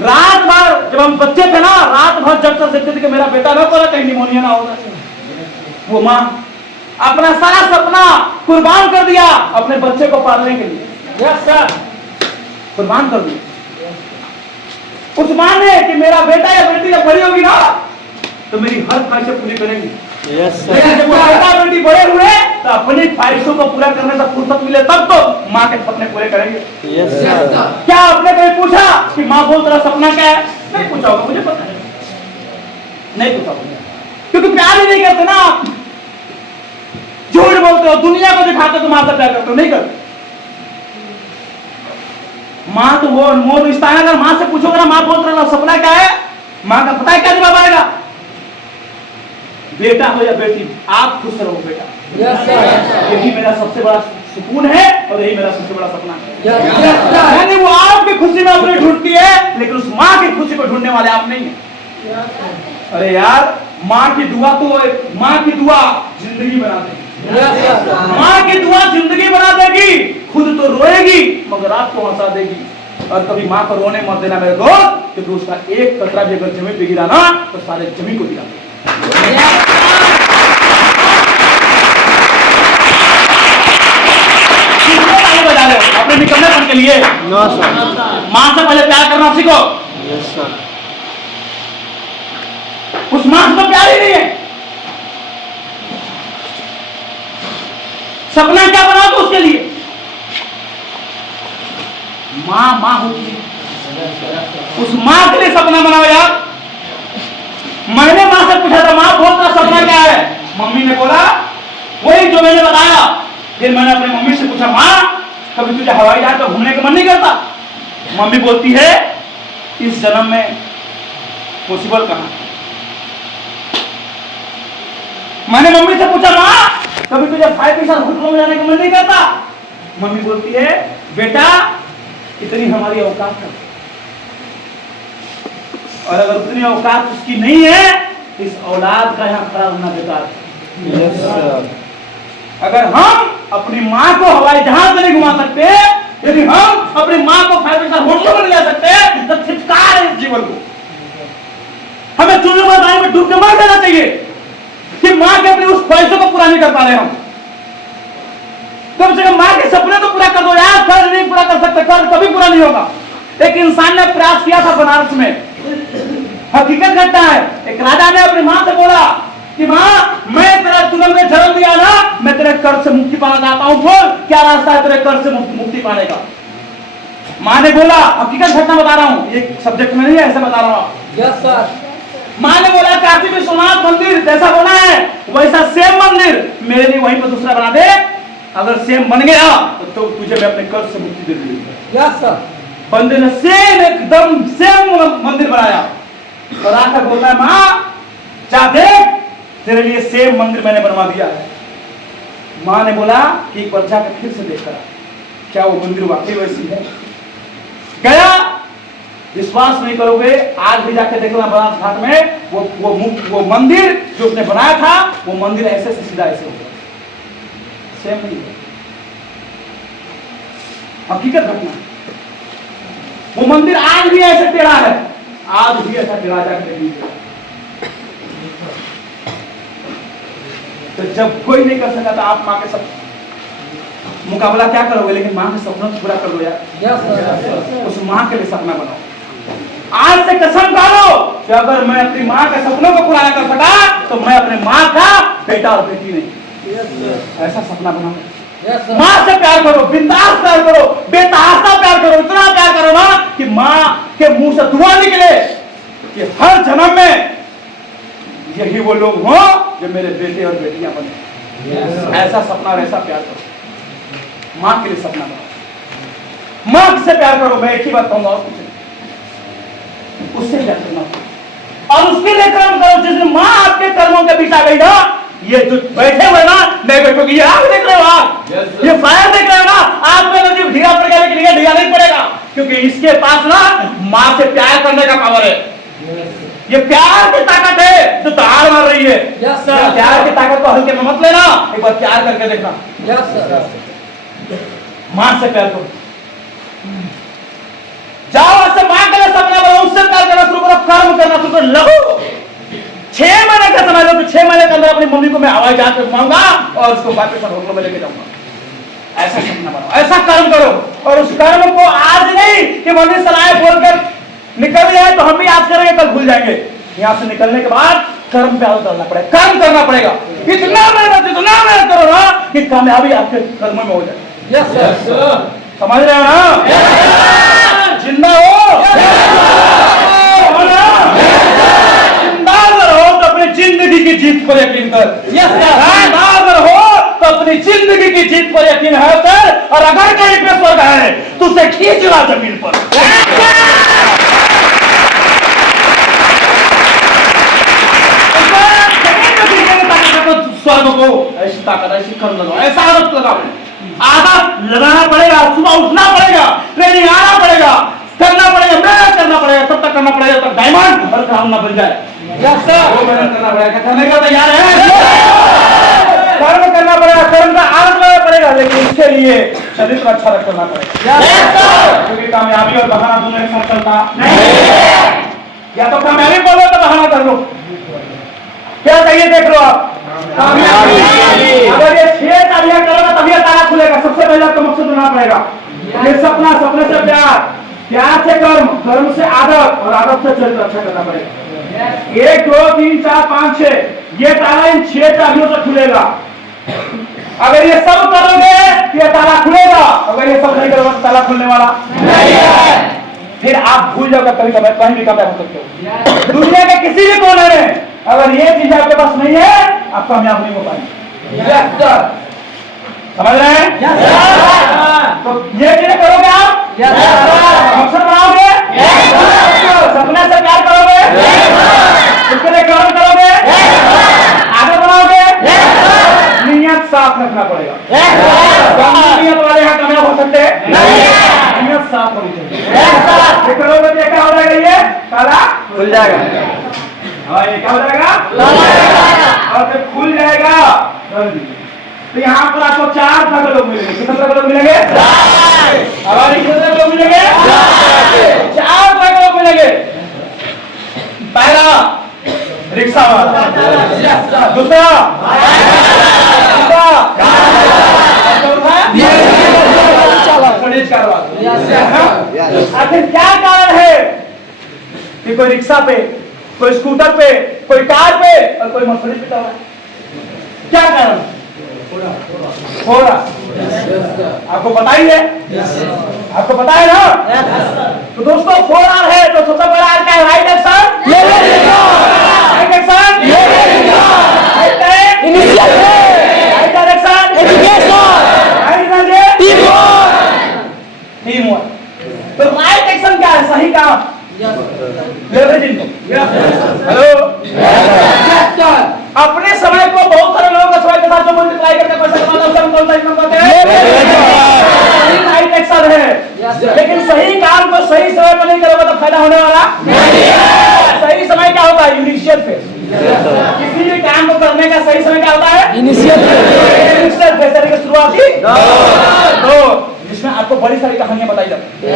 रात भर जब हम बच्चे थे ना, रात भर जब तक देखते थे कि मेरा बेटा ना कोई कहीं निमोनिया ना होगा, वो माँ अपना सारा सपना कुर्बान कर दिया अपने बच्चे को पालने के लिए। यस सर, कुर्बान कर दिया। उस माँ ने कि मेरा बेटा या बेटी जब बड़ी होगी ना तो मेरी हर ख्वाहिशें पूरी करेंगी। लेकिन जब वो बेटा बेटी बड़े हुए तो अपनी ख्वाहिशों को पूरा करने से फुर्सत मिले तब तो माँ के सपने पूरे करेंगे। क्या आपने कभी पूछा कि माँ बोल तेरा सपना क्या है? नहीं पूछा होगा, मुझे पता है, नहीं पूछा होगा, क्योंकि प्यार ही नहीं करते ना आप। झूठ बोलते हो, दुनिया को दिखाते हो, माँ से प्यार करते हो, नहीं करते। माँ तो वो अनमोल रिश्ता है। अगर माँ से पूछोगे ना, माँ बोलते रहा सपना क्या है, माँ का पता है क्या जवाब आएगा? बेटा हो या बेटी, आप खुश रहो बेटा। यही मेरा सबसे बड़ा सुकून है और यही मेरा सबसे बड़ा सपना है। यानी वो आपकी खुशी में अपनी ढूंढती है, लेकिन उस माँ की खुशी को ढूंढने वाले आप नहीं है। अरे यार, माँ की दुआ तो, माँ की दुआ जिंदगी बना देगी। माँ की दुआ जिंदगी बना देगी। खुद तो रोएगी मगर आपको हंसा देगी। और कभी माँ को रोने मत देना मेरे दोस्त, क्योंकि उसका एक कतरा भी अगर जमीन पे गिरा ना तो सारे जमीन को गिरा देगा। अपने निकलने के लिए माँ से पहले प्यार करना सीखो। उस माँ से तो प्यार ही नहीं है। सपना क्या बना दो उसके लिए? माँ माँ होती है, उस माँ के लिए सपना बनाओ यार। मैंने माँ से पूछा था, माँ बोल रहा सपना क्या है? मम्मी ने बोला वही जो मैंने बताया। फिर मैंने अपनी मम्मी से पूछा, माँ कभी तुझे हवाई जहाज पर घूमने का मन नहीं करता? मम्मी बोलती है इस जन्म में पॉसिबल कहां। मैंने मम्मी से पूछा, माँ कभी तुझे भाई के साथ होटलों में जाने का मन नहीं करता? मम्मी बोलती है बेटा इतनी हमारी औकात है, और अगर उतनी औकात उसकी नहीं है तो इस औलाद का यहाँ खड़ा होना बेकार है। अगर हम अपनी माँ को हवाई जहाज में नहीं घुमा सकते, यदि हम अपनी माँ को 5 स्टार होटलों में ले सकते हैं, तो छिटकार है इस जीवन को। हमें चूल्हे में पानी में डूब के मर जाना चाहिए कि माँ के अपनी उस ख्वाहिशों को पूरा नहीं कर पा रहे हम। कम से कम माँ के सपने तो पूरा कर दो यार। कर्ज नहीं पूरा कर सकते, कर्ज कभी पूरा नहीं होगा। एक इंसान ने प्रयास किया था बनारस में, हकीकत घटना है। एक राजा ने अपनी माँ से बोला कि माँ मैं तेरा तुरंत में जन्म दिया ना, मैं तेरे कर्ज से मुक्ति पाना चाहता हूँ, बोल क्या रास्ता है तेरे कर्ज से मुक्ति पाने का? माँ ने बोला, हकीकत घटना बता रहा हूँ, ये सब्जेक्ट में नहीं है, ऐसे बता रहा हूँ। Yes sir. माँ ने बोला काशी विश्वनाथ मंदिर जैसा बना है वैसा सेम मंदिर मेरे लिए वहीं पर दूसरा बना दे। अगर सेम बन गया तो तुझे मैं अपने कर्ज से मुक्ति दे दूंगा। Yes sir. बंदे ने सेम एकदम सेम मंदिर बनाया और आकर बोलता है माँ जा देख तेरे लिए सेम मंदिर मैंने बनवा दिया है। माँ ने बोला कि एक बार जाकर फिर से देखा क्या वो मंदिर वाकई वैसी है। गया, विश्वास नहीं करोगे, आज भी जाके देखना बनारस घाट में वो मंदिर जो उसने बनाया था, वो मंदिर ऐसे से सीधा ऐसे हो गया, सेम नहीं है, हकीकत घटना। वो मंदिर आज भी ऐसे टेढ़ा है, आज भी ऐसा टेढ़ा जाकर देखिए। तो जब कोई नहीं कर सका तो आप माँ के सब मुकाबला क्या करोगे, लेकिन माँ के सपनों को पूरा कर लो यार। उस माँ के लिए सपना बनाओ। आज से कसम खा लो कि अगर मैं अपनी माँ के सपनों को पूरा कर सका तो मैं अपने माँ का बेटा और बेटी नहीं। ऐसा सपना बनाओ। माँ से प्यार करो, बिंदास प्यार करो, बेतहाशा प्यार करो, इतना प्यार करो ना कि माँ के मुंह से दुआ निकले कि हर जन्म में यही वो लोग हो जो मेरे बेटे और बेटियां बने। ऐसा सपना और ऐसा प्यार करो। माँ के लिए सपना बनाओ, माँ से प्यार करो। मैं एक ही बात कहूंगा, उससे प्यार करना और उसके लिए कर्म करो। जिस दिन माँ आपके कर्मों के बीच आ गई ना, ये जो बैठे हुए ना, मैं बैठूंगी, ये आग देख रहे हो आप, ये फायर देख रहे हो ना, आप में नजीब ढीला पड़ गया, लेकिन ये ढीला नहीं पड़ेगा, क्योंकि इसके पास ना माँ से प्यार करने का पावर है। ये प्यार की ताकत है जो दहाड़ मार रही है। प्यार की ताकत को हल्के में मत लेना, एक बार प्यार करके देखना। माँ से प्यार करो, जाओ ऐसे माँ के लिए सपना बनाओ, उससे प्यार करना शुरू करो, कर्म करना शुरू करो। लगो 6 महीने का समय लो, तो 6 महीने के अंदर अपनी मम्मी को मैं हवाई जहाज पे घुमाऊंगा और उसको वापस होटल में लेके जाऊंगा। ऐसा सपना बनाओ, ऐसा कर्म करो। और उस कर्म को आज नहीं कि मम्मी सलाह बोलकर निकल जाए तो हम भी आज करेंगे, कल भूल जाएंगे। यहाँ से निकलने के बाद कर्म पे डालना पड़ेगा, कर्म करना पड़ेगा। इतना मेहनत करो ना कि कामयाबी आपके कर्म में हो जाए। समझ रहे हो ना? जिंदा हो, जिंदा रहो तो अपनी जिंदगी की जीत पर यकीन कर। जिंदा हो तो अपनी जिंदगी की जीत पर यकीन है कर, और अगर कहीं पे स्वर्ग है तो उसे खींच ला जमीन पर। स्वर्ग को ऐसी ताकत, ऐसी कर्म लगाओ, ऐसा आदत लगाओ। आदत लगाना पड़ेगा, सुबह उठना पड़ेगा, ट्रेनिंग आना पड़ेगा, करना पड़ेगा, मेहनत करना पड़ेगा, तब तक करना पड़ेगा तब डायमंड और काम ना बन जाए। वो मेहनत करना पड़ेगा, करने का तैयार है, कर्म करना पड़ेगा, कर्म का आदत लगाना पड़ेगा, लेकिन उसके लिए शरीर को अच्छा रखना पड़ेगा, क्योंकि कामयाबी और बहाना दोनों एक साथ चलता नहीं। या तो कामयाबी बोलो तो बहाना कर लो, क्या चाहिए देख लो आप, कामयाबी। अगर ये 6 तालियां करोगे तभी ताला खुलेगा। सबसे पहले आपको मकसद बनाना पड़ेगा, ये सपना, सपने से प्यार, प्यार से कर्म, कर्म से आदत, और आदत से चरित्र अच्छा करना पड़ेगा। 1 2 3 4 5 6 ये ताला इन 6 चाबियों से खुलेगा। अगर ये सब करोगे तो ये ताला खुलेगा, अगर ये सब नहीं करोगे तो ताला खुलने वाला नहीं है। फिर आप भूल जाओगे कभी कहीं भी कामयाब हो सकते हो। दुनिया के किसी भी कोने में अगर ये चीज आपके पास नहीं है, आप कामयाब नहीं हो पाएंगे। समझ रहे हैं? तो ये चीजें करोगे आप, मकसद बनाओगे, सपने से प्यार करोगे, उसके लिए कर्म करोगे, आगे बढ़ाओगे, नियत साफ रखना पड़ेगा। नियत वाले यहाँ कामयाब हो सकते हैं, नियत साफ होनी चाहिए। करोगे तो क्या हो जाएगा, ये ताला खुल जाएगा। ये क्या हो जाएगा, और जब खुल जाएगा तो यहाँ पर आपको 4 तरह के लोग मिलेंगे। कितने तरह के लोग मिलेंगे? हमारे कितने तरह के लोग मिलेंगे? 4 तरह के लोग मिलेंगे। पहला रिक्शा वाला, दूसरा आखिर क्या कारण है कि कोई रिक्शा पे, कोई स्कूटर पे, कोई कार पे और कोई मर्सिडीज पे चल रहा है? क्या कारण हो रहा? आपको पता ही है, आपको पता है ना? तो दोस्तों 4R है, तो सबसे बड़ा क्या है? Right action, right action, right direction, right team work. तो राइट एक्शन क्या है? सही काम। हेलो, अपने समय को बहुत सारे लोगों के समय के साथ जो मल्टीप्लाई पढ़ाई करके पैसा कमाता है, उसे हम कौन सा इनकम कहते हैं? राइट एक्शन है। लेकिन सही काम को सही समय पर नहीं करोगे तो फायदा होने वाला नहीं है। सही समय क्या होता है? Initial phase. किसी भी काम को करने का सही समय क्या होता है? इनिशियल फेज, यानी कि शुरुआती दौर, जिसमें आपको बड़ी सारी कहानियां बताई जाती हैं।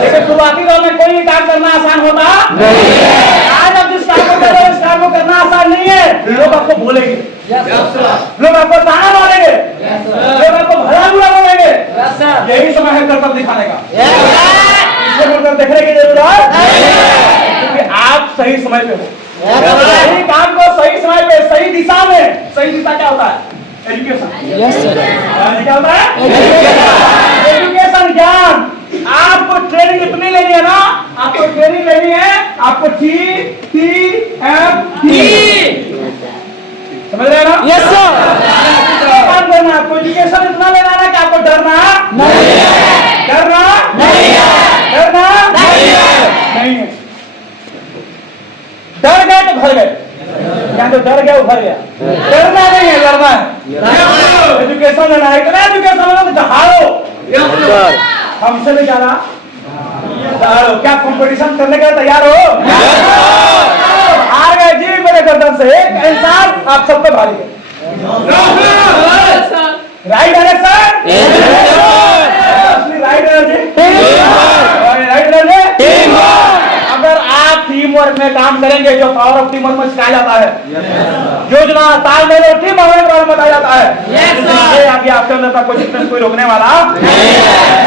लेकिन शुरुआती दौर में कोई भी काम करना आसान होता नहीं है। आज आप जिस काम को कर रहे हो, इस काम को करना आसान नहीं है। लोग आपको बोलेंगे, लोग आपको ताना मारेंगे, लोग आपको भला बुरा बोलेंगे। यही समय है कर्तव्य दिखाने का। पीछे मुड़कर देखने की जरूरत नहीं है, क्योंकि आप सही समय पे हो। सही काम को सही समय पे सही दिशा में, सही दिशा क्या होता है? एजुकेशन। Yes sir. क्या होता है? एजुकेशन, ज्ञान। आपको ट्रेनिंग इतनी लेनी है ना, आपको ट्रेनिंग लेनी है, आपको TTMT समझ रहे हैं ना? Yes sir. काम करना, आपको एजुकेशन इतना लेना है कि आपको डरना नहीं है, डरना नहीं है, डरना नहीं है, नहीं है। डर गए तो भर गए, या तो डर गया उभर गया। डरना नहीं है, लड़ना है। एजुकेशन लेना है, इतना एजुकेशन लेना तो दहाड़ो। हमसे भी ज्यादा दहाड़ो। क्या कंपटीशन करने के लिए तैयार हो? हार गए जी मेरे गर्दन से एक इंसान, आप सब पे भारी है। Right direction, right energy. अगर आप टीम वर्क में काम करेंगे, जो पावर ऑफ टीम वर्क में सिखाया जाता है, योजना तालमेल और टीम वर्क के बारे में बताया जाता है, ये आगे आपके अंदर का कोई रोकने वाला नहीं।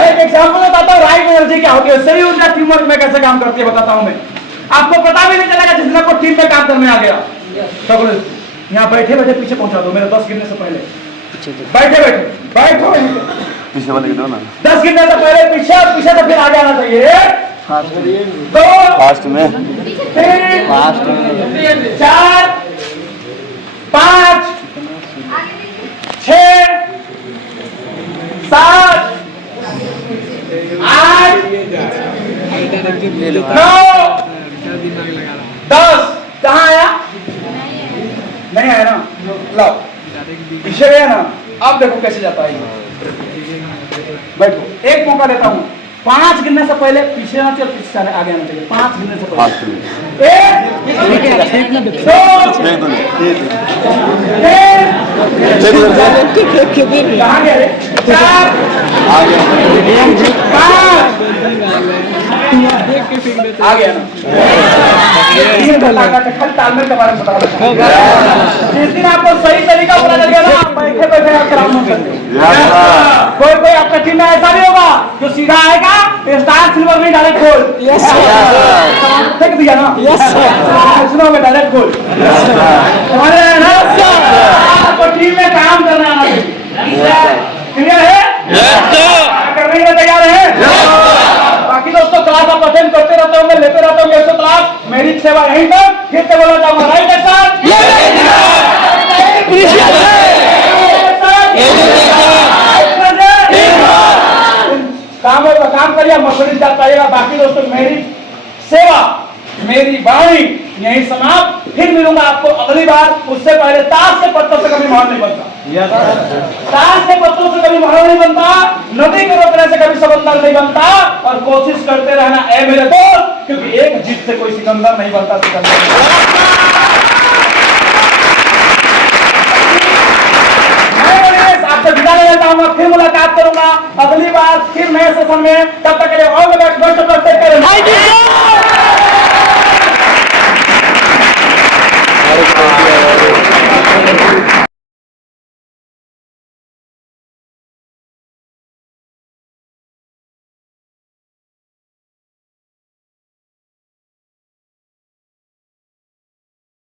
एक एग्जांपल बताता हूँ, राइट एनर्जी क्या होती है, सही ऊर्जा टीम वर्क में कैसे काम करती है बताता हूँ मैं। आपको पता भी नहीं चलेगा जिस दिन आपको टीम में काम करने आ गया। यहाँ बैठे बैठे पीछे पहुंचा दो, मेरे 10 गिनने से पहले। बैठे बैठे बैठो, पीछे वाले दो ना, 10 गिनने से पहले पीछे, और पीछे से फिर आगे आना चाहिए। 2 फास्ट में 3 4 5 6 7 8 9 10। कहाँ आया? नहीं आया ना, लो पीछे गया ना। अब देखो कैसे जाता है। बैठो, एक मौका देता हूँ। 5 गिनने से पहले पीछे ना चल, पीछे आगे आना चाहिए। 5 गिनने से पहले फास्ट में 1 2 3 कहाँ गया रे? 4 5 आ गया ना। खाली तालमेल के बारे में बता रहा था। जिस दिन आपको सही तरीका पता चल गया ना, आप बैठे बैठे आप काम कर सकते हो। कोई आपका टीम में ऐसा भी होगा जो सीधा आएगा, स्टार सिल्वर में डायरेक्ट गोल। Yes sir. फेंक दिया ना। Yes sir. सुनो में डायरेक्ट गोल। समझ रहे हैं ना? आपको टीम में काम करना आना चाहिए। क्लियर है? करने के लिए तैयार है? बाकी दोस्तों क्लास आप अटेंड करते रहते होंगे, लेते रहते होंगे 100 क्लास। मेरी सेवा यहीं तक। फिर से बोलना चाहूंगा, राइट एक्शन, काम करिए, मसलिस जाता रहेगा। बाकी दोस्तों मेरी सेवा, मेरी वाणी यही समाप्त। फिर मिलूंगा आपको अगली बार। उससे पहले ताश के पत्तों से कभी माहौल नहीं बनता, ताश के पत्तों से कभी माहौल नहीं बनता, नदी के रोकने से कभी समंदर नहीं बनता। और कोशिश करते रहना ए मेरे दोस्त, क्योंकि एक जीत से कोई सिकंदर नहीं बनता। आपसे विदा लेना चाहूंगा, फिर मुलाकात करूंगा अगली बार, फिर नए सेशन में। तब तक के लिए ऑल द बेस्ट।